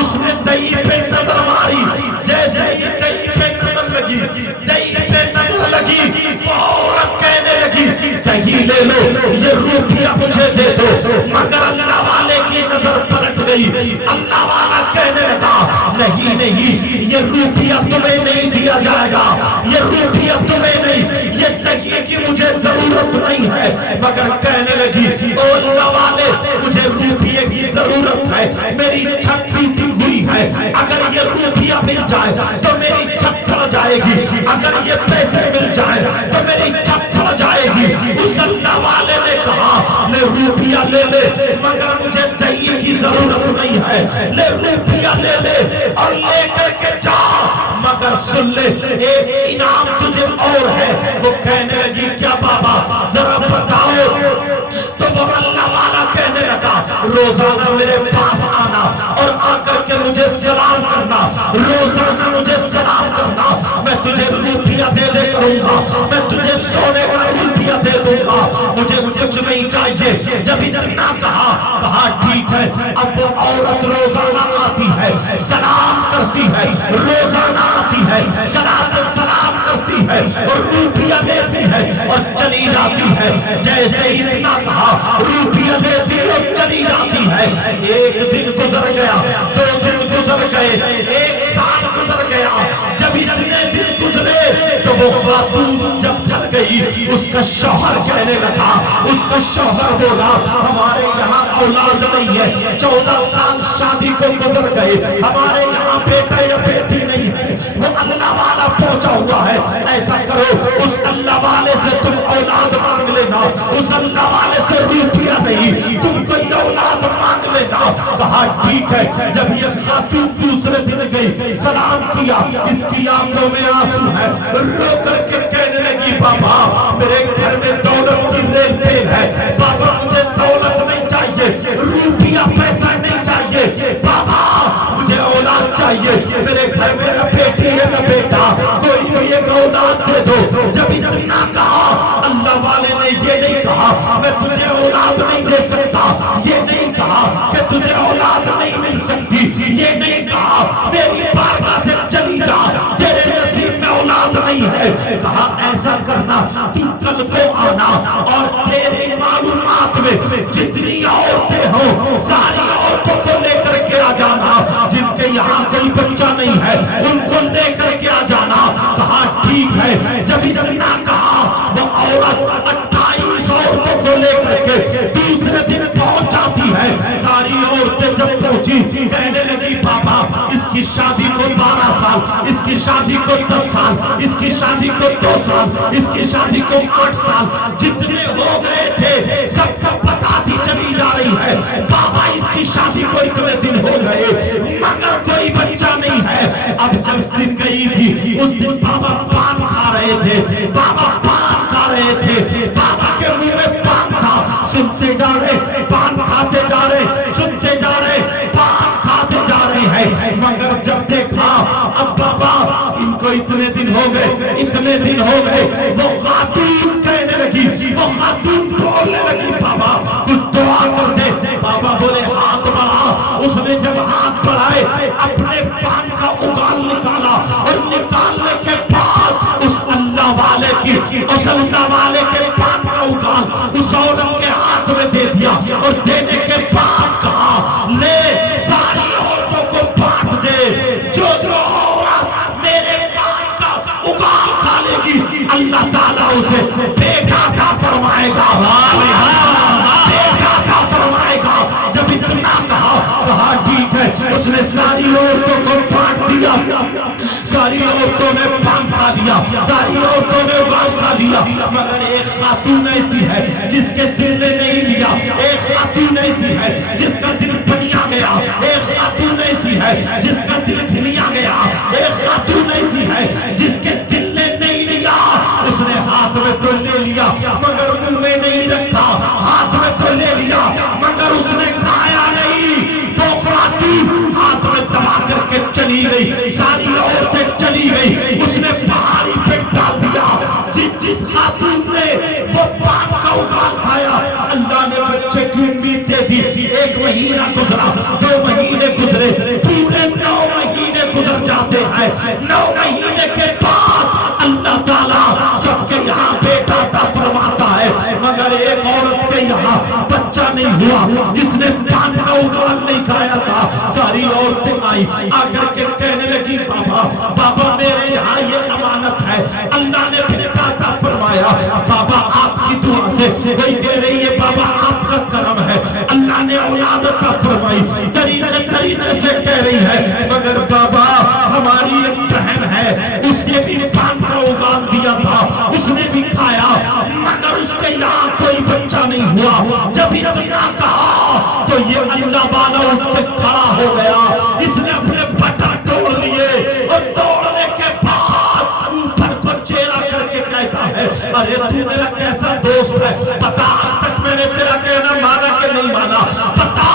اس نے دہی پہ نظر ماری، جیسے ہی دہی پہ نظر لگی، دہی پہ نظر لگی، وہ عورت کہنے لگی دہی لے لو، یہ روپیہ مجھے دے دو۔ مگر اللہ والے کی نظر پلٹ گئی، اللہ والا کہنے لگا نہیں نہیں یہ روپیہ تمہیں نہیں دیا جائے گا، یہ روپیہ تمہیں نہیں، یہ دہی کی مجھے ضرورت نہیں ہے۔ مگر کہنے لگی او اللہ والے مجھے روپیے کی ضرورت ہے، میری چھت ٹوٹی ہوئی ہے، اگر یہ روپیہ مل جائے تو میری چھت کھڑ جائے گی، اگر یہ پیسے مل جائے تو میری چھت کھڑ جائے گی۔ اس اللہ والے نے کہا لے روپیہ لے لے، مگر مجھے دہی کی ضرورت نہیں ہے، لے روپیہ لے لے اور لے کر کے جا، مگر سن لے ایک انعام تجھے اور ہے۔ وہ کہنے لگی کیا بابا ذرا بتاؤ؟ تو وہ اللہ والا کہنے لگا روزانہ میرے پاس آنا اور آ کر کے مجھے سلام کرنا، روزانہ مجھے سلام کرنا، میں تجھے روپیہ دے دے کروں گا، میں تجھے سونے کا روپیہ دے دوں گا، مجھے کچھ نہیں چاہیے۔ جب اتنا کہا ٹھیک ہے۔ اب وہ عورت روزانہ آتی ہے، سلام کرتی ہے، روزانہ آتی ہے، سلام کرتی ہے اور روپیہ لیتی ہے اور چلی جاتی ہے۔ جیسے اتنا کہا روپیہ لیتی اور چلی جاتی ہے۔ ایک دن گزر گیا، 2 دن گزر گئے، 1 سال گزر گیا۔ جب اتنے دن گزرے تو وہ خاتون جب گھر گئی، اس کا شوہر کہنے لگا، اس کا شوہر بولا ہمارے یہاں اولاد نہیں ہے، 14 سال شادی کو گزر گئے، ہمارے یہاں بیٹا یا بیٹی نہیں ہے، وہ اللہ والا پہنچا ہوا ہے۔ ایسا کرو اس اللہ والے سے تم اولاد مانگ لینا، اس اللہ والے سے روپیہ نہیں، تم کوئی اولاد مانگ لینا۔ کہا ٹھیک ہے۔ جب یہ خاتون دوسرے دن گئی، سلام کیا، اس کی آنکھوں میں آنسو ہے، رو کر کے کہنے لگی بابا میرے گھر میں دولت کی ریل پھیل ہے، بابا مجھے دولت نہیں چاہیے، روپیہ پیسہ نہیں چاہیے، بابا مجھے اولاد چاہیے، میرے گھر میں نہ بیٹی ہے نہ بیٹا، کوئی بھی ایک اولاد دے دو۔ جب اتنا کہا اللہ والے نے یہ نہیں کہا میں تجھے اولاد نہیں دے سکتا، یہ نہیں کہا کہ تجھے اولاد نہیں مل سکتی، یہ نہیں کہا میری بارگاہ سے چلی جا تیرے نصیب میں اولاد نہیں ہے۔ کہا ایسا کرنا تو کل کو آنا اور تیرے معلومات میں جتنی عورتیں ہوں ساری عورتوں کو لے کر کے آ جانا، جن کے یہاں کوئی بچہ نہیں ہے ان کو لے کر کے آ جانا۔ کہا ٹھیک ہے۔ جب اتنا کہا وہ عورت 28 عورتوں کو لے کر کے دوسرے دن پہنچ جاتی ہے۔ ساری عورتیں جب پہنچی کہنے لگی بابا اس کی شادی کو 12 سال، اس کی شادی کو 10 سال، اس کی شادی کو 2 سال، اس کی شادی کو 8 سال، جتنے ہو گئے تھے سب کو بتاتی چلی جا رہی ہے بابا اس کی شادی کو اتنے دن ہو گئے مگر کوئی بچہ نہیں ہے۔ اب جب اس دن گئی تھی اس دن بابا پان کھا رہے تھے، بابا پان کھا رہے تھے، بابا کے منہ میں پان تھا، سنتے جا رہے پان کھاتے جا رہے، سنتے جا رہے پان کھاتے جا رہے ہیں۔ مگر جب دیکھا اب بابا ان کو اتنے دن ہو گئے، اتنے دن ہو گئے، وہ خاتون کہنے لگی، وہ خاتون بولنے لگی بابا کچھ دعا کر دے۔ بابا بولے ہاتھ بڑھا۔ اس نے جب ہاتھ بڑھائے اپنے پان کا اگال نکالا اور نکالنے کے بعد اس اللہ والے کی اس اللہ والے کے پان کا اگال اس عورت کے ہاتھ میں دے دیا اور دینے کے بعد کہا لے ساری عورتوں کو بانٹ دے، جو میرے پان کا اگال کھا لے گی اللہ تعالیٰ اسے بیٹا عطا فرمائے گا، بیٹا عطا فرمائے گا۔ جب اتنا کہا ٹھیک ہے، اس نے ساری عورتوں کو بانٹ دیا، ساری عورتوں نے پان کھا لیا، ساری عورتوں نے اگال کھا لیا، مگر ایک خاتون ایسی ہے جس کے دل نے نہیں لیا، ایک خاتون ایسی ہے جس کا دل بنیا گیا، ایک خاتون ایسی ہے جس کا دل کھلیا گیا، ایک خاتون ایسی ہے جس کے دل نے نہیں لیا۔ اس نے ہاتھ میں تو لے لیا مگر منہ میں نہیں رکھا، ہاتھ میں تو لے لیا مگر اس نے کھایا نہیں۔ وہ خاتون ہاتھ میں دبا کر کے چلی گئی، ساری عورتیں چلی گئی، اس نے پہاڑی پہ ڈال دیا۔ جس خاتون نے وہ پان کا اگال کھایا اللہ نے بچے کی امید دے دی۔ ایک مہینہ گزرا، 2 مہینے گزرے، پورے 9 مہینے گزر جاتے ہیں۔ 9 مہینے کے بعد اللہ تعالیٰ سب کے یہاں بیٹا عطا فرماتا ہے، مگر ایک عورت کے یہاں بچہ نہیں ہوا جس نے پان کا اگال نہیں کھایا تھا۔ ساری عورتیں آئی، آ کر کے کہنے لگی بابا میرے یہاں یہ امانت ہے، اللہ نے بیٹا عطا فرمایا۔ بابا آپ کی دعا سے، کوئی کہہ رہی ہے بابا آپ کا کرم ہے، اللہ نے اولاد عطا فرمائی، طریقے سے کہہ رہی ہے، مگر بابا ہماری ایک بہن ہے اس نے بھی پان کا اگال دیا تھا، اس نے بھی کھایا مگر اس کے یہاں کوئی بچہ نہیں ہوا۔ جب اتنا کہا تو یہ اللہ والا اٹھ کے کھڑا ہو گیا، اس نے اپنے بٹن توڑ لیے اور توڑنے کے بعد اوپر کو چہرہ کر کے کہتا ہے ارے تو میرا کیسا دوست ہے، بتا آج تک میں نے تیرا کہنا مانا کہ نہیں مانا، بتا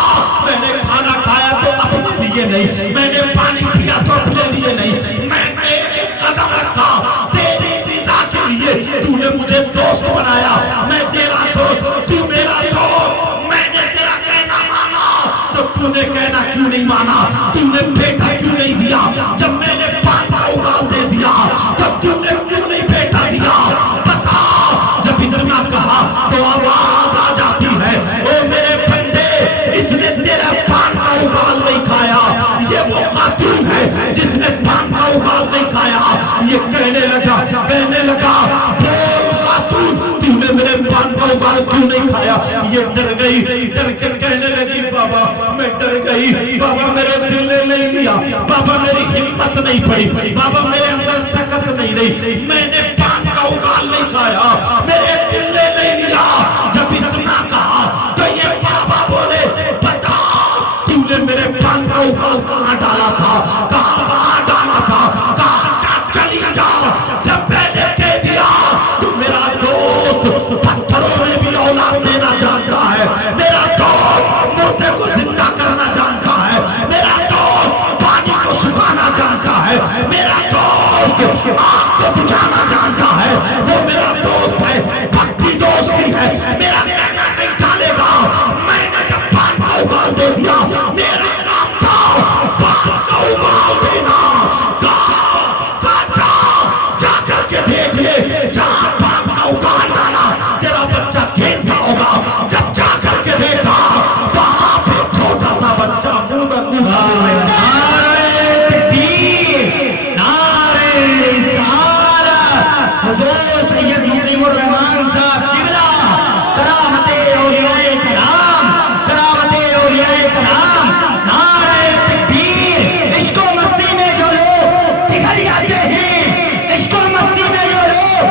میں نے کھانا کھایا تو اپنے لیے نہیں، میں نے پانی پیا تو اپنے لیے نہیں، میں نے ایک قدم رکھا تیری رضا کے لیے، تو نے مجھے دوست بنایا، میں تیرا دوست، تو میرا دوست، میں نے تیرا کہنا مانا تو تو نے کہنا کیوں نہیں مانا، تو نے بیٹا کیوں نہیں دیا، جب میں نے پان کا اگال دے دیا تب تو نے کیوں نہیں بیٹا دیا، بتا۔ جب اتنا کہا تو آواز آ جاتی ہے او میرے بندے اس نے تیرا پان کا اگال نہیں کھایا، یہ وہ خاتون ہے جس نے پان کا اگال نہیں کھایا۔ یہ کہنے لگا بول خاتون تو نے میرے پان کا اگال کیوں نہیں کھایا۔ یہ ڈر گئی، ڈر کے کہنے لگی بابا میں ڈر گئی، بابا میرے دل نے نہیں لیا، بابا میری ہمت نہیں پڑی، بابا میرے اندر سکت نہیں رہی، میں نے پان کا اگال نہیں کھایا، میرے دل نے نہیں لیا۔ جب اتنا کہا تو یہ بابا بولے بتا تو نے میرے پان کا اگال کہاں ڈالا تھا، کہاں وہاں ڈالا تھا، کہاں چلی جا۔ جب میں نے کہہ دیا تو میرا دوست پتھروں میں بھی اولاد دینا جانتا ہے، میرا دوست مردے کو زندہ کرنا جانتا ہے، میرا دوست پانی کو سکھانا جانتا ہے، میرا دوست آگ کو بجھانا جانتا ہے، وہ میرا دوست ہے، پکی دوستی ہے، میرا کہنا نہیں ڈالے گا۔ میں نے جب پان کا اگال دے دیا میرا کام تھا پان کا اگال دینا، جا کر کے دیکھ لے جہاں پان کا اگال ڈالا تیرا بچہ کھیلتا ہوگا، جب جا کر کے دیکھا وہاں پہ چھوٹا سا بچہ حضور سید مقیم الرحمان صاحب قبلہ کرامت اولیاء کرام، کرامت اولیاء کرام، نعرہ تکبیر۔ عشق و مستی میں جو لوگ بکھر جاتے ہیں، عشق و مستی میں جو لوگ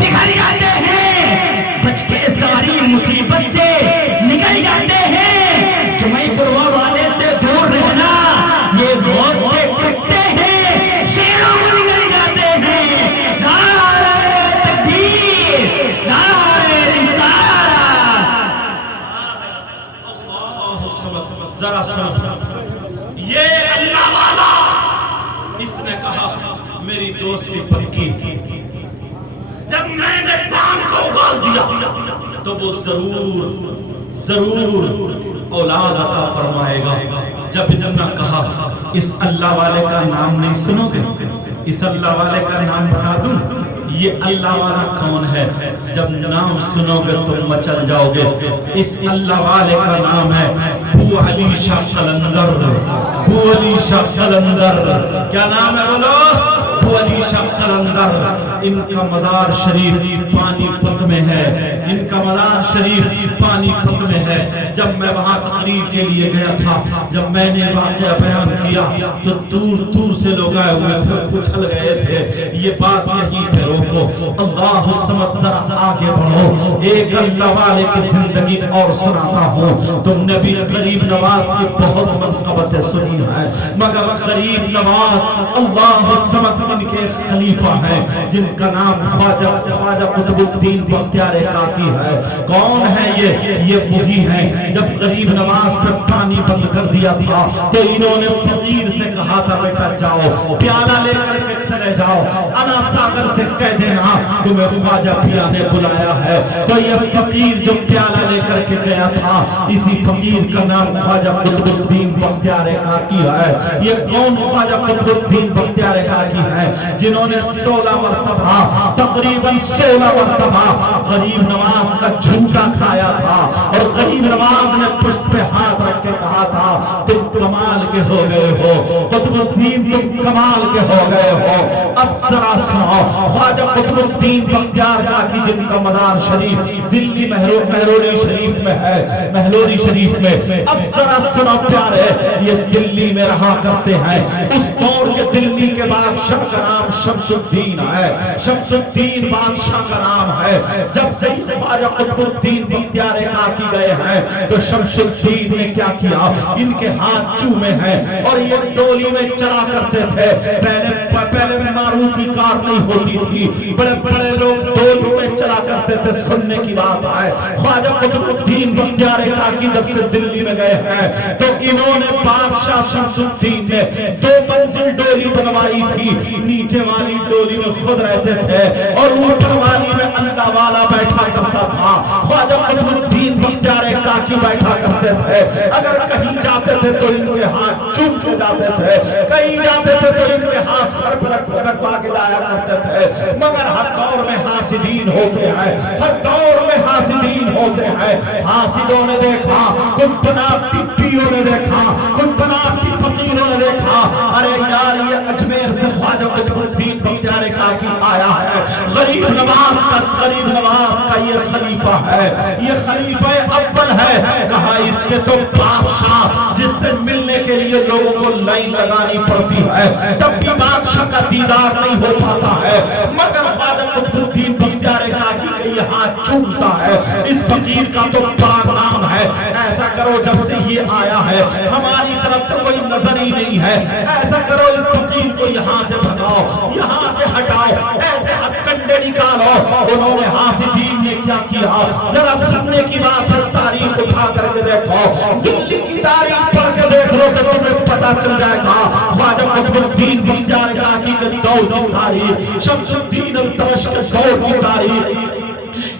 بکھر جاتے ہیں، بچ کے ساری مصیبت سے نکل جاتے ہیں، جمعہ قربہ والے سے دور رہنا یہ دوست کے کٹتے ہیں، شیروں کو نکل جاتے ہیں۔ ذرا سنو، یہ اللہ والا اس نے کہا میری دوستی پکی، جب میں نے پان کو اگال دیا تو وہ ضرور اولاد عطا فرمائے گا۔ جب اتنا کہا اس اللہ والے کا نام نہیں سنو گے؟ اس اللہ والے کا نام بتا دوں یہ اللہ والا کون ہے؟ جب نام سنو گے تو مچل جاؤ گے۔ اس اللہ والے کا نام ہے ابو علی شاہ قلندر۔ ابو علی شاہ قلندر کیا نام ہے بولو؟ ابو علی شاہ قلندر۔ ان کا مزار شریف پانی پت میں ہے، ان کا مزار شریف پانی پت میں ہے۔ جب میں وہاں تقریر کے لیے گیا تھا، جب میں نے واقعہ بیان کیا تو دور دور سے لوگ آئے ہوئے تھے، اچھل گئے تھے۔ یہ بات یہی پہ روکو، اللہ الصمد ذرا آگے بڑھو۔ ایک اللہ والے کی زندگی اور سناتا ہوں۔ تم نے بھی غریب نواز کی بہت منقبتیں سنی ہے، مگر غریب نواز اللہ الصمد ان کے خلیفہ ہیں جن کا نام خواجہ قطب الدین بختیار کاکی ہے۔ کون ہے یہ وہی ہیں جب غریب نواز پر پانی بند کر دیا تھا تو انہوں نے فقیر سے کہا تھا بیٹا جاؤ پیالہ لے کر کے چلے جاؤ، انا ساگر سے کہہ دینا تمہیں خواجہ پیا نے بلایا ہے۔ تو یہ فقیر جو پیالہ لے کر کے گیا تھا، اسی فقیر کا نام خواجہ قطب الدین بختیار کاکی ہے۔ یہ کون خواجہ قطب الدین بختیار کاکی ہے؟ جنہوں نے 16 مرتبہ تقریباً 16 مرتبہ غریب نواز کا جھوٹا کھایا تھا، اور غریب نواز نے پشت پہ ہاتھ رکھ کے کہا تھا تم کمال کے ہو گئے ہو قطب الدین، تم کمال کے ہو گئے ہو۔ اب ذرا سنو، خواجہ قطب الدین بختیار کاکی جن کا مزار شریف دلی مہرولی شریف میں ہے، مہلوری شریف میں، اب ذرا سنو پیارے، یہ دلی میں رہا کرتے ہیں۔ اس دور کے دلی کے بادشاہ کا نام شمس الدین ہے، شمس الدین بادشاہ کا نام ہے۔ جب سے خواجہ قطب الدین بختیار کاکی گئے ہیں تو شمس الدین نے کیا کیا، ان کے ہاتھ چومے ہیں اور یہ ڈولی میں چلا کرتے تھے۔ پہلے ماروتی کار نہیں ہوتی تھی، بڑے بڑے لوگ ڈولی میں چلا کرتے تھے۔ سننے کی بات ہے، خواجہ قطب الدین بختیار کاکی جب سے دلی میں گئے ہیں تو انہوں نے بادشاہ شمس الدین نے 2 منزل ڈولی بنوائی تھی۔ نیچے والی ڈولی میں خود رہتے تھے اور اوپر والی میں اللہ والا بیٹھا کرتا تھا، خواجہ قطب الدین بختیار کاکی بیٹھا کرتے تھے۔ اگر کہیں جاتے تھے تو ان کے ہاتھ چوم کے جاتے تھے، کہیں جاتے تھے تو ان کے ہاتھ سر پر رکھوا کے جایا کرتے تھے۔ مگر ہر دور میں حاسدین ہوتے ہیں، ہر دور میں حاسدین ہوتے ہیں۔ حاسدوں نے دیکھا، کنٹناب کی پیروں نے دیکھا، کنٹناب کی فقیروں نے دیکھا، ارے یار یہ اجمیر سے خواجہ قطب الدین بختیار کاکی آیا ہے، غریب نواز کا یہ خلیفہ ہے، یہ خلیفہ اول ہے۔ کہا اس کے تو بادشاہ جس سے ملنے کے لیے لوگوں کو لائن لگانی پڑتی ہے، تب بھی بادشاہ کا دیدار نہیں ہو پاتا ہے، مگر خواجہ قطب الدین بختیار کاکی کے یہ ہاتھ چومتا ہے۔ اس فقیر کا تو بڑا نام ہے۔ ایسا کرو جب سے یہ آیا ہے ہماری طرف تو کوئی نظر ہی نہیں ہے، ایسا کرو اس فقیر کو یہاں سے بھگاؤ، یہاں سے ہٹاؤ، ایسے ہتھ کنڈے نکالو۔ انہوں نے حاسدین نے کیا کیا، ذرا سننے کی بات ہے، تاریخ اٹھا کر کے دیکھو، دلی کی تاریخ پڑھ کے دیکھ لو تو تمہیں پتا چل جائے گا خواجہ قطب الدین بختیار کاکی کے دور کی تاریخ، شمس الدین التمش کے دور کی تاریخ۔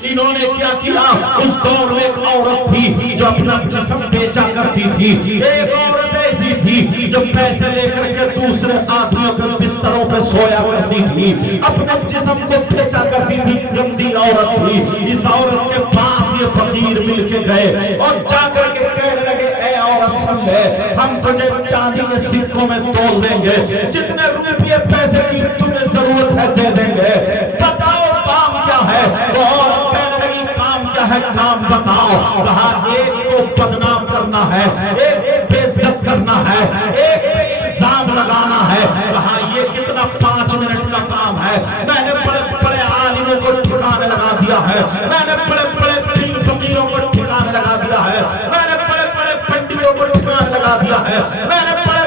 انہوں نے کیا کیا، اس دور میں ایک عورت تھی جو اپنا جسم بیچا کرتی تھی، ایک عورت ایسی تھی جو پیسے لے کر کے دوسرے آدمیوں کے بستروں پہ سویا کرتی تھی، اپنا جسم کو بیچا کرتی تھی، گندی عورت تھی۔ اس عورت کے پاس یہ فقیر مل کے گئے اور جا کر کے کہنے لگے اے عورت سن لے، ہم تجھے چاندی کے سکوں میں تول دیں گے، جتنے روپیے پیسے کی تمہیں ضرورت ہے دے دیں گے، بتاؤ کام کیا ہے؟ وہ عورت کہنے لگی کام کیا ہے، کام بتاؤ۔ کہا ایک کو بدنام کرنا ہے، ایک بے عزت کرنا ہے، ایک پہ الزام لگانا ہے۔ کہا یہ کتنا 5 منٹ کا کام ہے، میں نے بڑے بڑے عالموں کو ٹھکانے لگا دیا ہے، میں نے بڑے بڑے پیر فقیروں کو ٹھکانے لگا دیا ہے، میں نے بڑے بڑے پنڈتوں کو ٹھکانے لگا دیا ہے، میں نے بڑے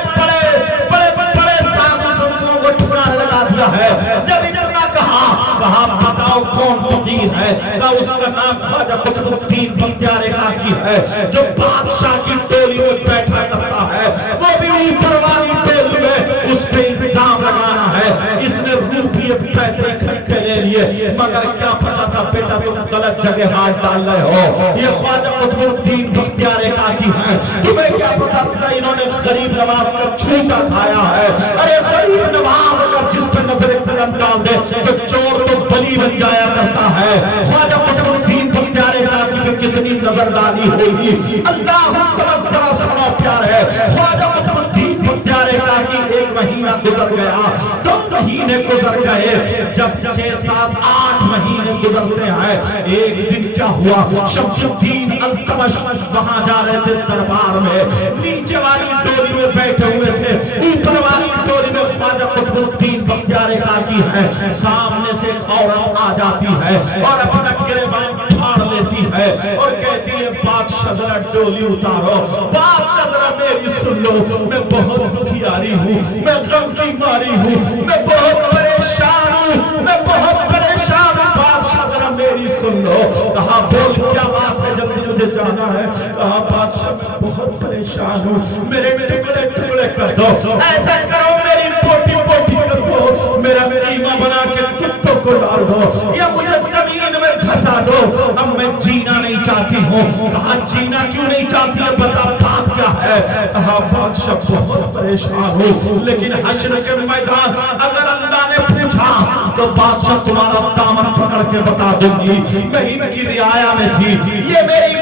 بڑے سادھو سنتوں کو ٹھکانے لگا دیا ہے۔ جب اتنا کہا بتاؤ کون فقیر ہے؟ کہا اس کا نام خواجہ قطب الدین بختیار کاکی ہے، جو بادشاہ کی ٹولی میں بیٹھا کرتا ہے، وہ بھی اوپر والی ٹولی میں اس پہ الزام لگانا ہے۔ اس نے روپیے پیسے اکٹھے لے لیے، مگر کیا پتا تھا بیٹا تم غلط جگہ ہاتھ ڈال رہے ہو، یہ خواجہ قطب الدین بختیار کاکی ہیں، تمہیں کیا پتا تھا انہوں نے غریب نواز کا چھوٹا کھایا ہے؟ ارے غریب نواز اگر جس پر نظر قلم ڈال دے تو چور تو ولی بن جایا کرتا ہے۔ خواجہ قطب الدین بختیار کاکی پہ کتنی نظر ڈالی ہوگی، اللہ سمجھ ذرا سنو پیار ہے۔ خواجہ قطب الدین بختیار کاکی ایک مہینہ گزر گیا، 2 مہینے گزر گئے، جب 6 7 8 مہینے گزرتے ہیں، ایک دن کیا ہوا، شمس الدین التمش وہاں جا رہے تھے دربار میں، نیچے والی ڈولی میں بیٹھے ہوئے تھے، اوپر والی ڈولی میں خواجہ قطب الدین بختیار کاکی ہے، سامنے سے ایک عورت آ جاتی ہے اور اپنا گریبان پھاڑ لیتی ہے اور کہتی ہے بادشاہ ذرا ڈولی اتارو، بادشاہ ذرا میری سن لو، میں بہت دکھیاری ہوں، میں غم کی ماری ہوں، میں بہت پریشان ہوں، میں بہت پریشان ہوں، بادشاہ ذرا میری سن لو۔ کہا بول کیا بات ہے، جلدی مجھے جانا ہے۔ کہا بادشاہ میں بہت پریشان ہوں، میرے ٹکڑے ٹکڑے کر دو، ایسا کرو میری پوٹی پوٹی کر دو، میرا قیمہ بنا کے کتوں کو ڈال دو یا مجھے زمین میں دھسا دو، اب میں جینا نہیں چاہتی ہوں۔ کہا جینا کیوں نہیں چاہتی ہے، بتا بات کیا ہے؟ کہا بادشاہ بہت پریشان ہوں، لیکن حشر کے میدان اگر اللہ نے پوچھا تو بادشاہ تمہارا دامن پکڑ کے بتا دوں گی، میں ان کی رعایا میں تھی، یہ میرے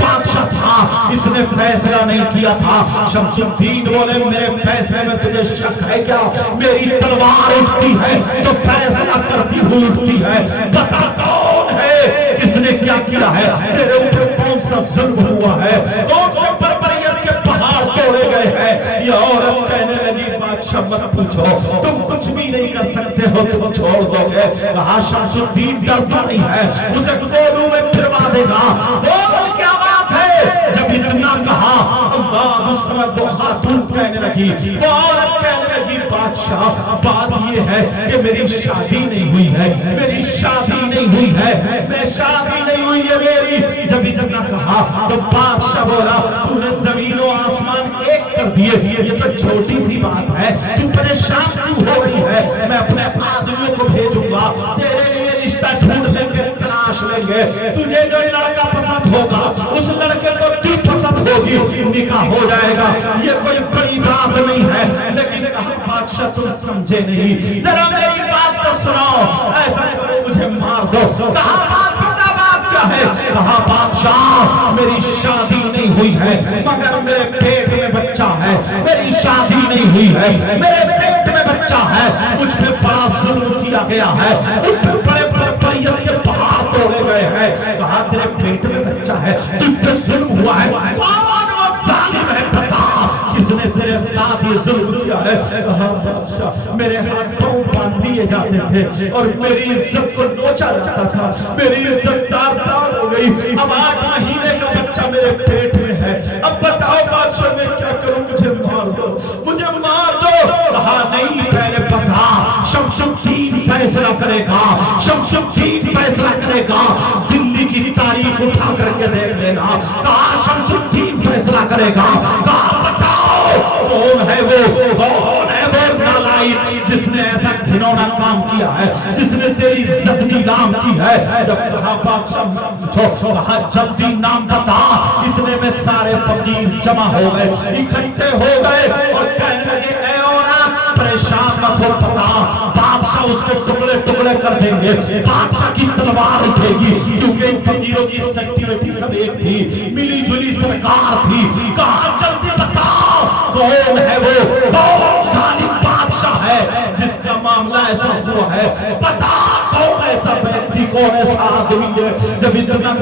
بادشاہ تھا، اس نے فیصلہ نہیں کیا تھا۔ شمس الدین بولے میرے فیصلے میں تجھے شک ہے کیا؟ میری تلوار اٹھتی ہے تو فیصلہ کرتی ہوئی اٹھتی ہے، بتا کون ہے، کس نے کیا کیا ہے، تیرے اوپر کون سا ظلم ہوا ہے، کون سے بربریت کے پہاڑ توڑے گئے ہیں؟ یہ عورت کہنے لگی بادشاہ مت پوچھو، تم کچھ بھی نہیں کر سکتے ہو، تم چھوڑ دو گے۔ کہا شمس الدین ڈرتا نہیں ہے، اسے گولوں میں پھروا دے گا، بول کیا بات ہے؟ جب اتنا کہا اللہ سمجھ وہ خاتون کہنے لگی، وہ عورت کہنے لگی بادشاہ بات یہ ہے کہ میری شادی نہیں ہوئی ہے، میری شادی نہیں ہوئی ہے، میں شادی نہیں ہوئی ہے میری۔ جب اتنا کہا تو بادشاہ بولا تو نے زمین و آسمان ایک کر دیے، یہ تو چھوٹی سی بات ہے، تو پریشان کیوں ہو رہی ہے؟ میں اپنے آدمیوں کو بھیجوں گا، تیرے لیے رشتہ ڈھونڈ لیں گے، تلاش لیں گے، تجھے جو لڑکا پسند ہوگا اس لڑکے کو تو پسند ہوگی، نکاح ہو جائے گا، یہ کوئی بڑی بات نہیں ہے۔ لیکن کہا بادشاہ تم سمجھے نہیں، ذرا میری بات تو سنو، ایسا کرو مجھے مار دو۔ کہا بات پتا بات کیا ہے؟ کہا بادشاہ میری شادی نہیں ہوئی ہے مگر میرے پیٹ میں بچہ ہے، میری شادی نہیں ہوئی ہے، میرے پیٹ میں بچہ ہے، مجھ پہ بڑا ظلم کیا گیا ہے، مجھ پہ بڑے بربریت کے پہاڑ توڑے گئے ہیں۔ کہا تیرے پیٹ میں بچہ ہے، تجھ پہ ظلم ہوا ہے، کون وہ ظالم ہے بتا، کس نے تیرے ساتھ یہ ظلم کیا ہے؟ کہا بادشاہ میرے ہاتھ پاؤں باندھ دیے جاتے تھے اور میری عزت کو نوچا جاتا تھا، میری عزت دار دار ہو گئی، اب 8 مہینے کا بچہ میرے پیٹ میں ہے، اب بتاؤ بادشاہ میں کیا کروں، مجھے مار دو، مجھے مار دو۔ کہا نہیں پہلے بتا، شمس الدین فیصلہ کرے گا، شمس الدین فیصلہ کرے گا، دلی کی تاریخ اٹھا کر کے دیکھ لینا۔ کہا شمس الدین فیصلہ کرے گا، کہا بتاؤ کون ہے وہ، کون ہے وہ نالائق جس نے ایسا گھنونا کام کیا ہے، جس نے تیری عزت نیلام کی ہے؟ جب کہا بادشاہ پوچھو، کہا جلدی نام بتا۔ اتنے میں سارے فقیر جمع ہو گئے، اکٹھے ہو گئے اور کہنے لگے اے عورت پریشان مت ہو، پتا بادشاہ اس کے ٹکڑے ٹکڑے کر دیں گے، بادشاہ کی تلوار اٹھے گی، کیونکہ ان فقیروں کی سیکٹیوٹی سب ایک تھی، ملی جلی سرکار تھی۔ کہا جلدی بتاؤ کون ہے وہ، کون ظالم بادشاہ ہے جس کا معاملہ ایسا ہوا ہے، بتا کون ایسا ویکتی، کون ایسا آدمی ہے؟ جب اتنا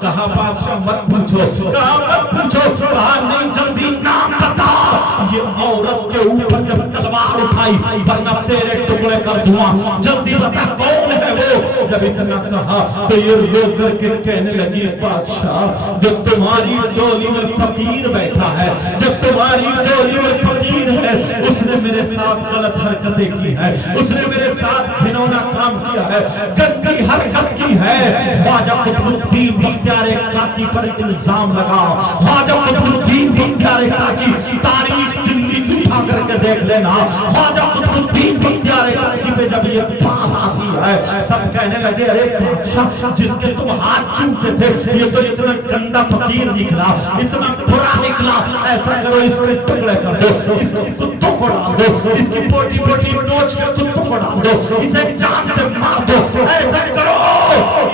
کہا بادشاہ مت پوچھو، کہا مت پوچھو، کہا نہیں جلدی نام بتا۔ یہ عورت کے اوپر جب تلوار اٹھائی ورنہ تیرے ٹکڑے کر دوں، جلدی بتا کون ہے وہ۔ جب اتنا کہا تو یہ رو کر کے کہنے لگی بادشاہ جو تمہاری ڈولی میں فقیر بیٹھا ہے، جو تمہاری ڈولی میں فقیر ہے، اس نے میرے میرے ساتھ غلط حرکتیں کی ہے، اس نے میرے ساتھ گھنونا کام کیا ہے، گندی حرکت کی ہے، خواجہ قطب الدین بختیار کاکی پر الزام لگا. خواجہ قطب الدین بختیار کاکی تاریخ دلی کی اٹھا کر کے دیکھ لینا. خواجہ قطب الدین بختیار کاکی پہ جب یہ بات آتی ہے سب کہنے لگے ارے بادشاہ جس کے تم ہاتھ چومتے تھے یہ تو اتنا گندا فقیر نکلا، اتنا برا نکلا، ایسا کرو اس کے ٹکڑے کر دو، اس کے کتوں کو ڈال دو، اس کی پوٹی پوٹی نوچ کے کتوں کو ڈال دو، اسے جان سے مار دو، ایسا کرو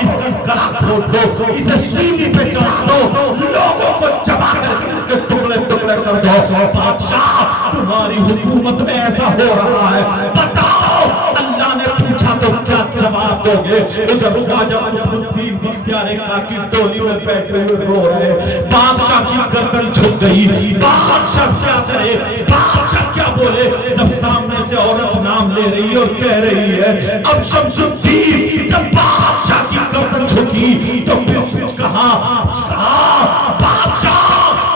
اس کا گلا کھول دو، اسے سیلی پہ چڑھا دو، لوگوں کو چبا کر کے اس کے ٹکڑے ٹکڑے کر دو. بادشاہ تمہاری حکومت میں ایسا ہو رہا ہے، بتاؤ اللہ نے پوچھا تو کیا جواب دو گے؟ ادھر خواجہ قطب الدین بختیار کاکی ڈولی میں بیٹھے ہوئے رو رہے، بادشاہ کی گردن جھک گئی. بادشاہ کیا کرے، بادشاہ کیا بولے جب سامنے سے عورت نام لے رہی اور کہہ رہی ہے. اب شمس الدین جب بادشاہ کی گردن جھکی تو پھر کہا بادشاہ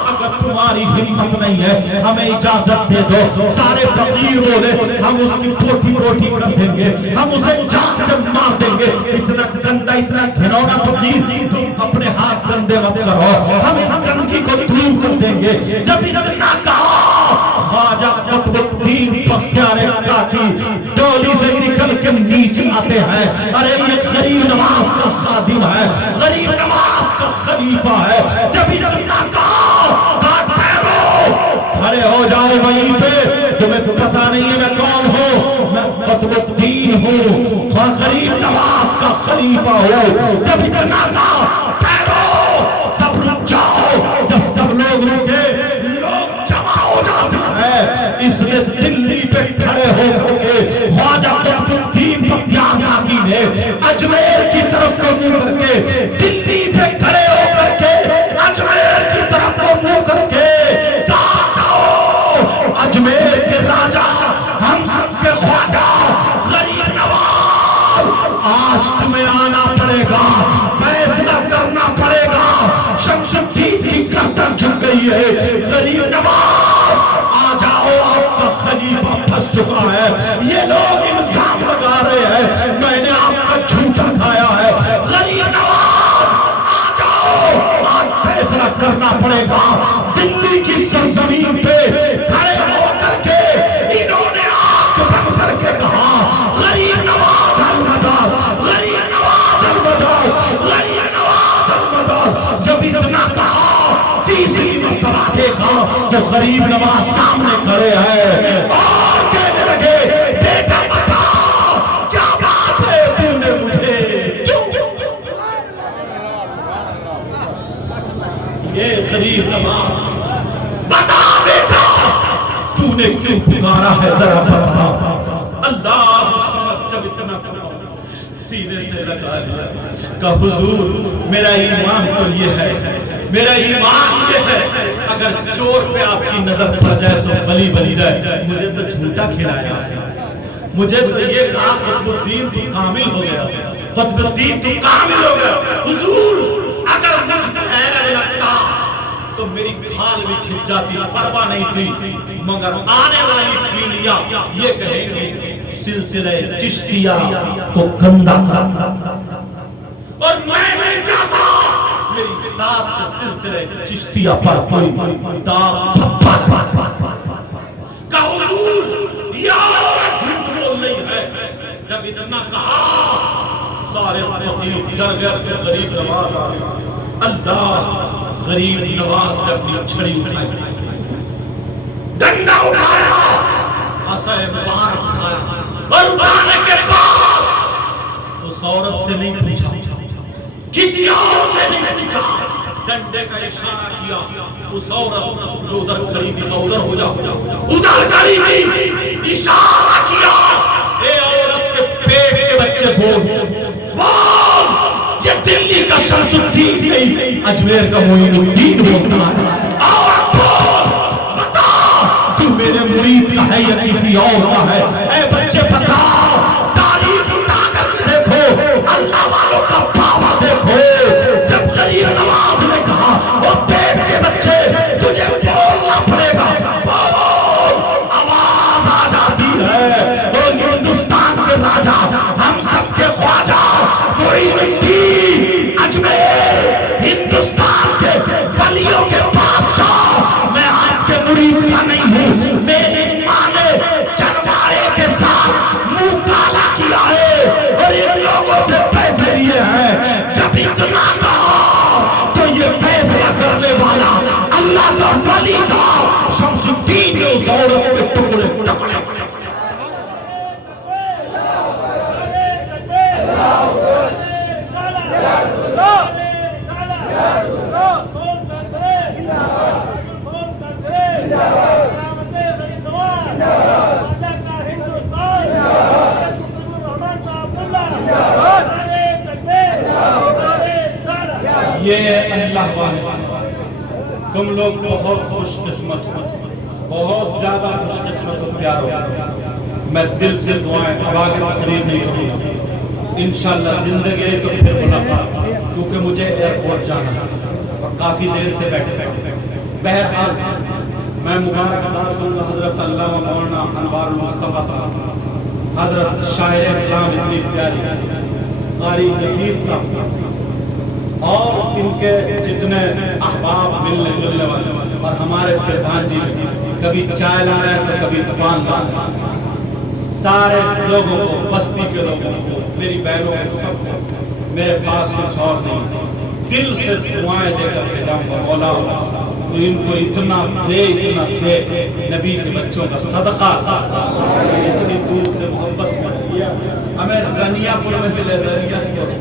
اگر تمہاری ہمت نہیں ہے ہمیں اجازت دے دو. سارے فقیر بولے ہم اس کی پوٹی پوٹی کر دیں گے، ہم اسے جان سے مار دیں گے. اتنا گندا اتنا گھنونا فقیر تم اپنے ہاتھ گندے مت کرو، ہم اس گندگی کو دور کر دیں گے. جب اتنا کہا خواجہ قطب الدین بختیار کاکی ڈولی سے نکل کے نیچے آتے ہیں. ارے یہ غریب نواز کا خادم ہے، غریب نواز کا خلیفہ ہے. جب اتنا کہا کھڑے ہو جاؤ وہیں پہ، تمہیں پتہ نہیں ہے میں کون ہوں، میں قطب الدین ہوں، غریب نواز کا خلیفہ ہوں. جب اتنا کہا ٹھہرو سب رک جاؤ. جب سب لوگ رکے لوگ جمع ہو جاتے ہیں. اس نے دلی پہ کھڑے ہو کر کے خواجہ قطب الدین بختیار کاکی نے اجمیر کی طرف کو منہ کر کے دلی پہ کھڑے ہو کر کے اجمیر کی طرف کو منہ کر کے اجمیر کے راجہ ہم سب کے خواجہ غریب نواز آج تمہیں آنا پڑے گا، فیصلہ کرنا پڑے گا. شمس الدین کی گردن جھک گئی ہے. غریب نواز آ جاؤ آپ کا خلیفہ پھنس چکا ہے. یہ لوگ الزام لگا رہے ہیں میں نے آپ کا جھوٹا کھایا ہے. غریب نواز آ جاؤ، آج فیصلہ کرنا پڑے گا. دلی کی سرزمین پہ کھڑے ہو کر کے انہوں نے آنکھ بند کر کے کہا غریب نواز المدد، غریب نواز المدد، غریب نواز المدد. جب اتنا کہا تیسری مرتبہ دیکھا تو غریب نواز سامنے کھڑے ہیں اور کہنے لگے بیٹا بتا کیا بات ہے، تو نے مجھے کیوں؟ یہ غریب نواز بتا بیٹا تو نے کیوں پکارا ہے، ذرا بتا. اللہ سمجھ جب اتنا سینے سے لگا لیا کہ حضور میرا ایمان تو یہ ہے، میرا ایمان یہ ہے اگر چور پہ آپ کی نظر پڑ جائے تو بلی بلی جائے. مجھے تو جھوٹا کھلایا، مجھے تو یہ کہا قطب الدین تو کامل ہو گیا، قطب الدین تو کامل ہو گیا. حضور اگر مجھ پہ عیب لگتا تو میری کھال بھی کھل جاتی، پرواہ نہیں تھی. مگر آنے والی پیڑھیاں یہ کہیں گے سلسلہ چشتیہ کو گندا کر، اور میں نہیں چاہتا میری ذات کے سلسلہ چشتیہ پر کوئی داغ دھبا. کہ حضور یا جھوٹ بول نہیں ہے. جب اتنا کہا سارے فقیر ڈر گئے. غریب نواز آ گیا. اللہ غریب نواز نے اپنی چھڑی اٹھائی، ڈنڈا اٹھایا، عصا مبارک اٹھایا اور اٹھانے کے بعد اس عورت سے نہیں پوچھا، کسی اور سے نہیں پوچھا، ڈنڈے کا اشارہ کیا. اس عورت جو ادھر کھڑی تھی وہ ادھر ہو جا، ادھر کھڑی تھی، اشارہ کیا. اے عورت کے پیٹ کے بچے بول، یہ دلی کا شمس الدین نہیں اجمیر کا معین الدین بولتا ہے. اور بول بتا تو میرے مرید کا ہے یا کسی اور کا ہے. اے بچے بتا، تاریخ اٹھا کر کے دیکھو، اللہ والوں کا پاور دیکھو. جب غریب نواز نے کہا وہ پیٹ کے بچے تجھے بولنا پڑے گا، بول، آواز آ جا یہ اللہ والے تم لوگ بہت خوش قسمت ہو، بہت زیادہ خوش قسمت ہو پیارو۔ میں دل سے دعائیں اب آگے تقریر نہیں کروں گا، انشاءاللہ زندگی ہے تو پھر ملاقات، کیونکہ مجھے ایئرپورٹ جانا ہے اور کافی دیر سے بیٹھے۔ بہرحال میں مبارکباد دوں گا حضرت علامہ مولانا انوار المصطفیٰ صاحب، حضرت شاعر اسلام اتنی پیاری قاری نفیس صاحب اور ان کے جتنے احباب ملنے جلنے والے، اور ہمارے پردھان جی کبھی چائے لا رہے ہیں تو کبھی پان لا رہے ہیں، سارے لوگوں کو، بستی کے لوگوں کو، میری بہنوں کو، سب کو، میرے پاس کچھ اور نہیں، دل سے دعائیں دے کر کے جاؤں گا مولا تو ان کو اتنا دے نبی کے بچوں کا صدقہ، اتنی دور سے محبت کیا ہمیں رنیا پور میں ملے، رنیا پور